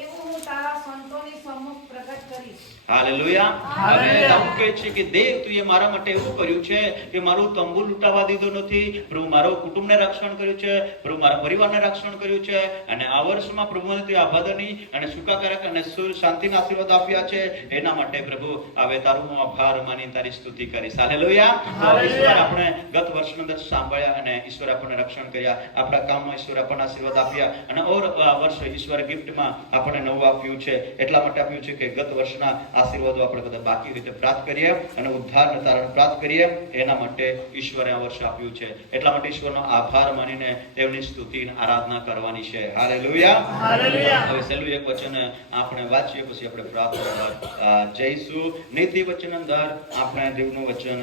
એવું હું તારા સંતોની સમ્મુખ પ્રગટ કરીશ. હાલેલુયા. હવે દાઉદ કહે છે કે દેવ તું એ મારા માટે એવું કર્યું છે કે મારું તંબુ લૂંટાવા દીધું નથી. પ્રભુ મારો કુટુંબને રક્ષણ કર્યું છે, પ્રભુ મારા પરિવારને રક્ષણ કર્યું છે અને આ વર્ષમાં પ્રભુને તે આભાદની અને સુખાકારક અને શાંતિના આશીર્વાદ આપ્યા છે. એના માટે પ્રભુ હવે તારું હું આભાર માની તારી સ્તુતિ કરીશ. હાલેલુયા. તો ઈશ્વર આપણે ગત વર્ષની અંદર સાંભળ્યા અને ઈશ્વર આપણને રક્ષણ કર્યા. આપણા કામમાં ઈશ્વર આપણને આશીર્વાદ આપ્યા અને આ વર્ષે ઈશ્વર ગિફ્ટમાં આપણને નવું આપ્યું છે. એટલા માટે આપ્યું છે કે ગત વર્ષના આશીર્વાદો આપણે બધા બાકી રીતે પ્રાપ્ત કરીએ અને ઉદ્ધારને તારણ પ્રાપ્ત કરીએ. એના માટે ઈશ્વરે આ વર્ષ આપ્યું છે. એટલા માટે ઈશ્વરનો આભાર માનીને તેમની સ્તુતિ અને આરાધના કરવાની છે. હાલેલુયા. હાલેલુયા. હવે છેલ્લું એક વચન આપણે વાંચીએ પછી આપણે પ્રાર્થના જઈશું. નીતિ વચન અંદર આપણે દેવનું વચન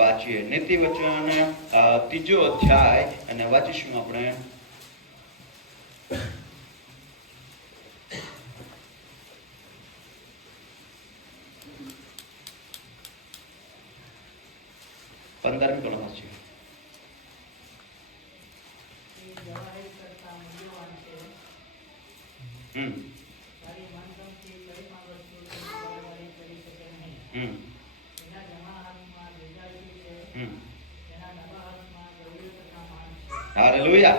વાંચીએ. નીતિ વચન 3જો અધ્યાય અને વાંચીશું આપણે 15મી કલમ વાંચીએ. હાલેલુયા.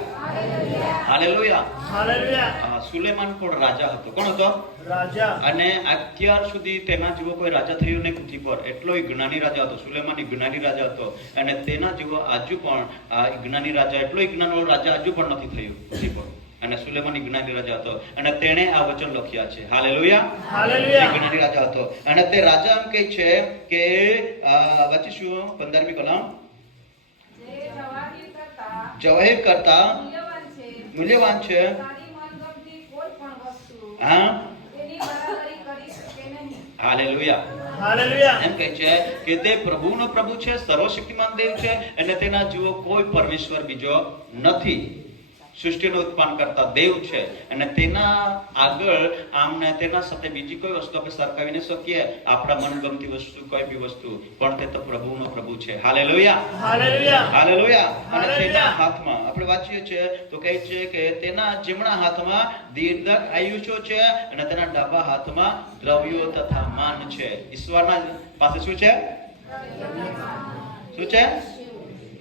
હાલેલુયા. હાલેલુયા. સુલેમાન પણ રાજા હતો. કોણ હતો? રાજા. અને અત્યાર સુધી તેના જેવો કોઈ રાજા થયો નહીં પૃથ્વી પર. એટલો જ્ઞાની રાજા હતો. સુલેમાન જ્ઞાની રાજા હતો અને તેના જેવો આજુ પણ જ્ઞાની રાજા, એટલો જ્ઞાનવાળો રાજા આજુ પણ નથી થયું પૃથ્વી પર. અને સુલેમાન જ્ઞાની રાજા હતો અને તેણે આ વચન લખ્યા છે. હાલેલુયા. હાલેલુયા. જ્ઞાની રાજા હતો અને તે રાજા એમ કહે છે કે વાંચીશું 15મી કલમ. જવાહિર કરતા મૂલ્યવાન છે તારી મનગમતી કોઈ પણ વસ્તુ હા તેની બરાબરી કરી શકે નહીં. હાલેલુયા. હાલેલુયા. એમ કહે છે કે તે પ્રભુનો પ્રભુ છે, સર્વશક્તિમાન દેવ છે અને તેના જેવો કોઈ પરમેશ્વર બીજો નથી. સૃષ્ટિનું ઉત્પન્ન કરતા દેવ છે અને તેના આગળ આમને તેના સાથે બીજી કોઈ વસ્તુ આપણે સરખાવી ન શકીએ. આપણા મનગમતી વસ્તુ કોઈ બી વસ્તુ, પણ તે તો પ્રભુનો પ્રભુ છે. હાલેલુયા. હાલેલુયા. હાલેલુયા. અને હાલેલુયા. તેના હાથમાં આપણે વાંચીએ છીએ તો કહે છે કે તેના જમણા હાથમાં દીર્ઘક આયુષ્યો છે અને તેના ડાબા હાથમાં દ્રવ્યો તથા માન છે. ઈશ્વરના પાસે શું છે? શું છે?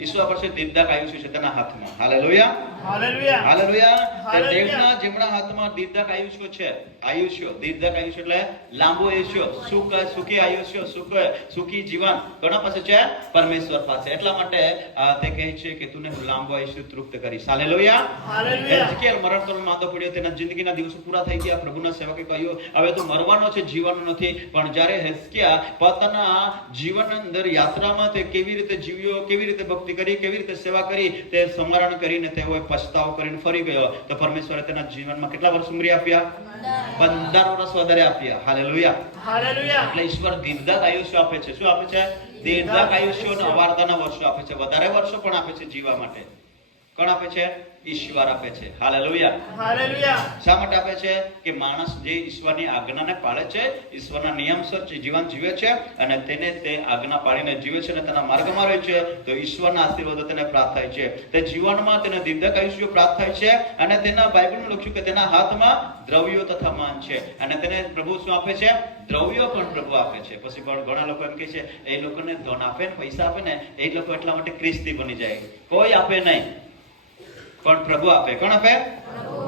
ઈશ્વર પાસે દીર્ઘક આયુષ્ય છે તેના હાથમાં. હાલેલુયા. હાલેલુયા. હાલેલુયા. હાલેલુયા. દેવના જમણા હાથમાં દીર્ઘક આયુષ્ય છે. આયુષ્ય, દીર્ઘક આયુષ્ય એટલે લાંબુ આયુષ્ય, સુખી આયુષ્ય, સુખી જીવન કોના પાસે છે? પરમેશ્વર પાસે. એટલા માટે તે કહે છે કે તુને હું લાંબુ આયુષ્ય તૃપ્ત કરીશ. હાલેલુયા. હાલેલુયા. હેઝકીએલ મરણતોલ માંદો પડ્યો, તેના જિંદગીના દિવસો પૂરા થઈ ગયા. પ્રભુના સેવકે કહ્યું હવે તો મરવાનો છે, જીવવાનો નથી. પણ જ્યારે હેઝકીયા પોતાના જીવન અંદર યાત્રામાં તે કેવી રીતે જીવ્યો, કેવી રીતે ભક્તિ કરી, કેવી રીતે સેવા કરી તે સ્મરણ કરીને તેઓએ પછતાવો કરીને ફરી ગયો તો પરમેશ્વરે તેના જીવનમાં કેટલા વર્ષ ઉંમરી આપ્યા? 15 વર્ષ વધારે આપ્યા. હાલેલુયા. હાલેલુયા. એટલે ઈશ્વર દીર્ઘ આયુષ્ય આપે છે. શું આપે છે? દીર્ઘ આયુષ્ય અને અવારતાના વર્ષો આપે છે. વધારે વર્ષો પણ આપે છે જીવવા માટે. કોણ આપે છે? ઈશ્વર આપે છે. હાલેલુયા. હાલેલુયા. શા માટે આપે છે? કે માણસ જે ઈશ્વરની આજ્ઞાને પાળે છે, ઈશ્વરના નિયમસર જીવન જીવે છે અને તેને તે આજ્ઞા પાળીને જીવે છે અને તેના માર્ગમાં રહે છે તો ઈશ્વરના આશીર્વાદો તેને પ્રાપ્ત થાય છે. તે જીવનમાં તેને દીર્ઘ આયુષ્ય પ્રાપ્ત થાય છે અને તેના બાઇબલમાં લખ્યું કે તેના હાથમાં દ્રવ્યો તથા માન છે અને તેને પ્રભુ શું આપે છે? દ્રવ્યો પણ પ્રભુ આપે છે. પછી પણ ઘણા લોકો એમ કહે છે એ લોકોને ધન આપે ને પૈસા આપે ને એ લોકો એટલા માટે ખ્રિસ્તી બની જાય. કોઈ આપે નહીં, પણ પ્રભુ આપે. કોણ આપે?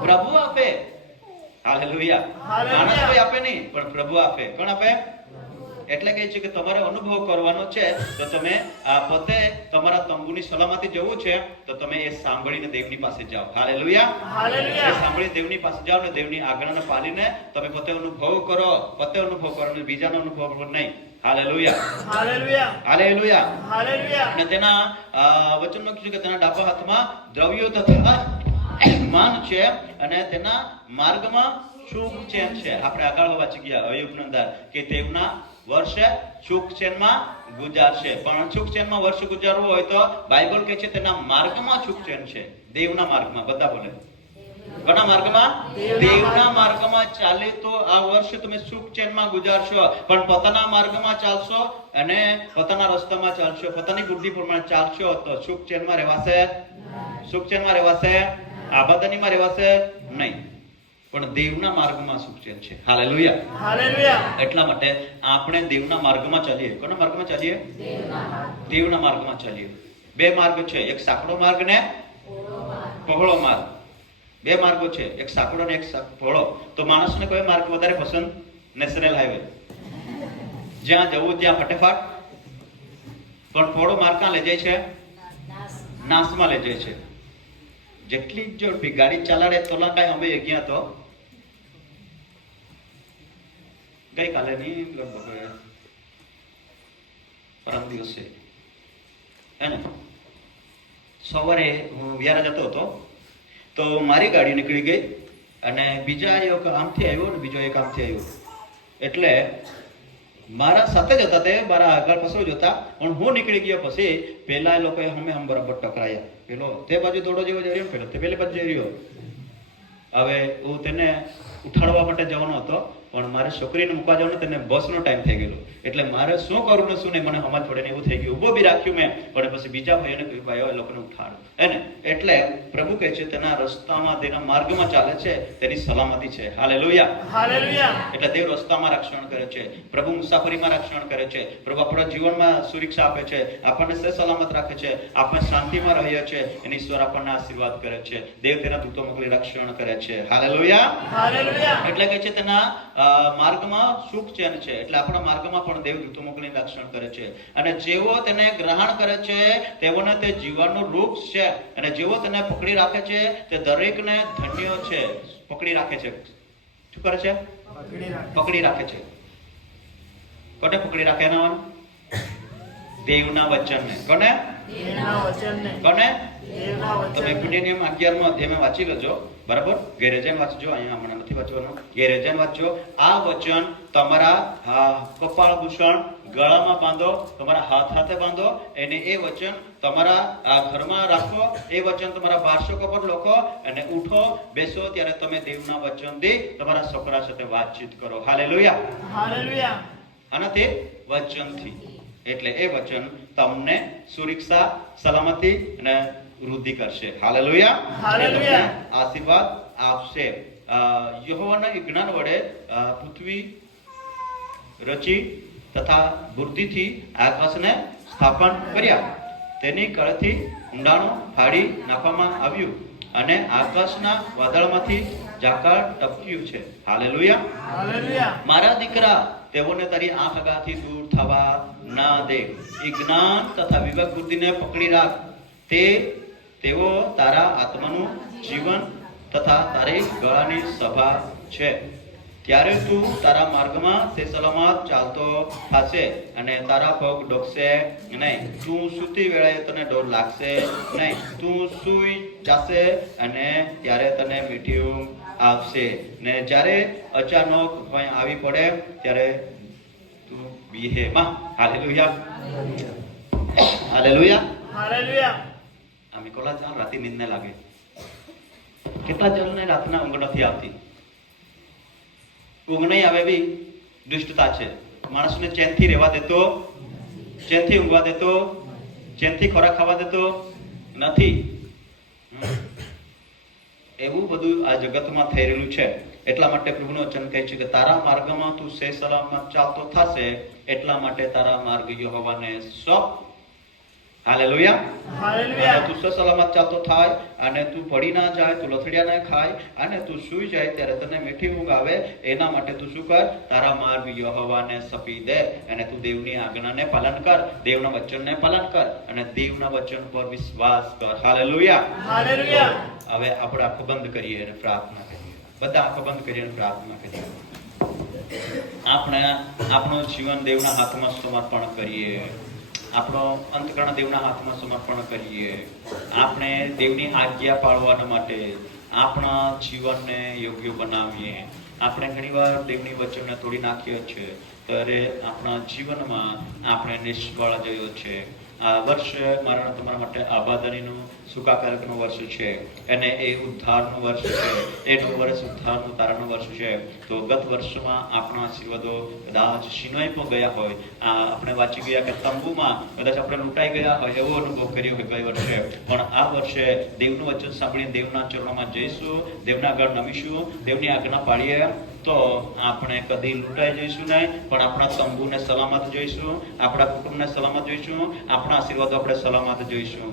પ્રભુ આપે. હાલેલુયા. માણસ કોઈ આપે નહીં, પણ પ્રભુ આપે. કોણ આપે? એટલે કહે છે કે તમારે અનુભવ કરવાનો છે તો તમે પોતે તમારા તંબુની સલામતી જવું છે તો તમે એ સાંભળીને દેવની પાસે જાઓ. હાલેલુયા. હાલેલુયા. એ સાંભળી દેવની પાસે જાઓ ને દેવની આજ્ઞાને પાલીને તમે પોતે અનુભવ કરો. પોતે અનુભવ કરો અને બીજાનો અનુભવ કરો નહીં. હાલેલુયા. હાલેલુયા. હાલેલુયા. હાલેલુયા. અને તેના વચનમાં કીધું કે તેના ડાબા હાથમાં દ્રવ્યો તથા માન છે અને તેના માર્ગમાં સુખ ચેન છે. આપણે આગળ વાંચી ગયા અયુબની અંદર કે તેના વર્ષે સુખ ચેનમાં ગુજારશે. પણ સુખ ચેનમાં વર્ષ ગુજારવું હોય તો બાઇબલ કહે છે તેના માર્ગમાં સુખ ચેન છે. દેવના માર્ગમાં. બધા બોલે કોના માર્ગમાં? દેવના માર્ગમાં ચાલે તો આ વર્ષ તમે સુખ ચેનમાં ગુજારશો. પણ પોતાના માર્ગમાં ચાલશો અને પોતાના રસ્તામાં ચાલશો, પોતાની બુદ્ધિ પ્રમાણે ચાલશો તો સુખ ચેનમાં રહેવાશે? સુખ ચેનમાં રહેવાશે? આબાદીમાં રહેવાશે નહીં. પણ દેવના માર્ગમાં સુખ ચેન છે. હાલેલુયા. હાલેલુયા. એટલા માટે આપણે દેવના માર્ગમાં ચાલીએ. કોના માર્ગમાં ચાલીએ? દેવના માર્ગમાં ચાલીએ. બે માર્ગ છે, એક સાંકડો માર્ગ ને પહોળો માર્ગ. બે માર્ગો છે, એક સાંકડો ને એક પહોળો. તો માણસને કયો માર્ગ વધારે પસંદ? National highway. જ્યાં જવું ત્યાં ફટેફટ. પણ પહોળો માર્ગ ક્યાં લઈ જાય છે? નાશમાં લઈ જાય છે. જેટલી ઝડપી ગાડી ચલાડે તોલા કાંઈ અમે ગયા તો ગઈકાલે ની લગભગ પરમ દિવસે હે ને સવારે હું વ્યારા જતો હતો તો મારી ગાડી નીકળી ગઈ અને બીજા એક આમથી આવ્યો ને બીજો એક આમથી આવ્યો. એટલે મારા સાથે જ હતા, તે મારા આગળ પાછળ જ હતા, પણ હું નીકળી ગયો પછી પેલા એ લોકોએ હમ બરાબર ટકરાયા. પેલો તે બાજુ દોડો જેવો જઈ રહ્યો, પેલો તે પેલી બાજુ જઈ રહ્યો. હવે હું તેને ઉઠાડવા માટે જવાનો હતો પણ મારે છોકરીને મૂકવા જવાનું, તેને બસનો ટાઈમ થઈ ગયેલો. એટલે મારે શું કરવું ને શું નહીં મને હમણાં છોડે ને એવું થઈ ગયું. ઉભો બી રાખ્યું મેં, પણ પછી બીજા ભાઈને કહ્યું ભાઈઓ એ લોકોને ઉઠાડો એને. એટલે પ્રભુ કહે છે તેના રસ્તામાં તેના માર્ગમાં ચાલે છે તેની સલામતી છે. હાલેલુયા. હાલેલુયા. એટલે દેવ રસ્તામાં રક્ષણ કરે છે, પ્રભુ મુસાફરીમાં રક્ષણ કરે છે, પ્રભુ આપણા જીવનમાં સુરક્ષા આપે છે, આપણને સલામત રાખે છે, આપણે શાંતિમાં રહીએ છીએ અને ઈશ્વર આપણને આશીર્વાદ કરે છે. દેવ તેના દૂતો મોકલી રક્ષણ કરે છે. હાલેલુયા. હાલેલુયા. એટલે કે છે તેના માર્ગમાં સુખ ચેન છે. એટલે આપણા માર્ગમાં પણ દેવ દૂતો મોકલીને રક્ષણ કરે છે અને જેવો તેને ગ્રહણ કરે છે તેઓને તે જીવનનું વૃક્ષ છે અને જેવો તેને પકડી રાખે છે તે દરેકને ધન્ય છે. પકડી રાખે છે. શું કરે છે? પકડી રાખે છે. કોને પકડી રાખે? એના દેવના વચનને. કોને? દેવના વચનને. કોને? દેવના તમે વચનને. પુણ્યનિયમ 11મો અધ્યાયમાં વાંચી લેજો. બરાબર? ઘેરે જઈને વાંચજો. અહીંયા હમણાં નથી વાંચવાનું. ઘેરે જઈને વાંચજો. આ વચન તમારા કપાળ ભૂષણ ગળામાં બાંધો, તમારા હાથે બાંધો અને એ વચન તમારા ઘરમાં રાખો. એ વચન તમારા બારશોકો પર લખો અને ઉઠો બેસો ત્યારે તમે દેવના વચનથી તમારા છોકરા સાથે વાતચીત કરો. હાલેલુયા. હાલેલુયા. આનાથી વચનથી. એટલે એ વચન તમને સુરક્ષા, સલામતી અને વૃદ્ધિ કરશે. હાલેલુયા. હાલેલુયા. આશીર્વાદ આપશે. યહોવાના જ્ઞાન વડે પૃથ્વી રચી તથા બુદ્ધિથી આકાશને સ્થાપન કર્યા. તેની કળથી ઊંડાણું ફાડી નાખવામાં આવ્યું અને આકાશના વાદળમાંથી ઝાકળ ટપક્યું છે. હાલેલુયા. હાલેલુયા. મારા દીકરા, તેઓને તારી આંખ આગળથી દૂર થવા ના દે. એ જ્ઞાન તથા વિવેક બુદ્ધિને પકડી રાખ. તેઓ તારા આત્માનું જીવન તથા તારી ગળાની સભા છે. ત્યારે તું તારા માર્ગમાં તે સલામત ચાલતો થશે અને તારા પગ ડોકશે નહીં. તું સૂતી વેળાએ તને ડર લાગશે નહીં. તું સૂઈ જશે અને ત્યારે તને મીઠી ઊંઘ આવશે. ને જ્યારે અચાનક કંઈ આવી પડે ત્યારે તું બીહેમાં. Hallelujah, hallelujah. હાલેલુયા. આમે કોલા જાણ રાતે નીંદ ન લાગે. કેટલા જણને રાતના ઊંઘ નથી આવતી. ઊંઘ નહીં આવે બી દુષ્ટતા છે. માણસને ચેનથી રહેવા દેતો, ચેનથી ઊંઘવા દેતો, ચેનથી ખોરાક ખાવા દેતો નથી. એવું બધું આ જગતમાં થઈ રહેલું છે. એટલા માટે પ્રભુનું વચન કહે છે કે તારા માર્ગમાં તું સહી સલામત ચાલતો થશે, એટલા માટે તારા માર્ગ યહોવાને સોંપ. હાલેલુયા. હાલેલુયા. તું સલામત ચાલતો થાય અને તું પડી ના જાય, તું લથડિયા ના ખાય અને તું સૂઈ જાય ત્યારે તને મીઠી ઊંઘ આવે. એના માટે તું શું કર? તારા માર્ગ યહોવાને સોંપી દે અને તું દેવની આજ્ઞાને પાલન કર, દેવના વચનને પાલન કર અને દેવના વચન પર વિશ્વાસ કર. હાલેલુયા. હાલેલુયા. હવે આપણે આંખો બંધ કરીએ અને પ્રાર્થના કરીએ. બધા આંખો બંધ કરીએ અને પ્રાર્થના કરીએ. આપણે આપણું જીવન દેવના હાથમાં સમર્પણ કરીએ. આપણો અંતકરણ દેવના હાથમાં સમર્પણ કરીએ. આપણે દેવની આજ્ઞા પાળવા માટે આપણા જીવનને યોગ્ય બનાવીએ. આપણે ઘણીવાર દેવની વચનને તોડી નાખીએ છીએ, ત્યારે આપણા જીવનમાં આપણે નિષ્ફળ જઈએ છે. આ વર્ષ મારા તમારા માટે આબાદનીનું સુખાકારકનું વર્ષ છે અને એ ઉદ્ધારનું વર્ષ છે. એનું વર્ષ ઉદ્ધારનું તારાનું વર્ષ છે. તો ગત વર્ષમાં આપણા આશીર્વાદો કદાચ સિનોઈ પણ ગયા હોય. આપણે વાંચી ગયા કે તંબુમાં કદાચ આપણે લૂંટાઈ ગયા હોય, એવો અનુભવ કર્યો હોય ગઈ વર્ષે. પણ આ વર્ષે દેવનું વચન સાંભળીને દેવના ચરણોમાં જઈશું, દેવના આગળ નમીશું, દેવની આજ્ઞા પાડીએ તો આપણે કદી લૂંટાઈ જઈશું નહીં, પણ આપણા તંબુને સલામત જોઈશું, આપણા કુટુંબને સલામત જોઈશું, આપણા આશીર્વાદો આપણે સલામત જોઈશું.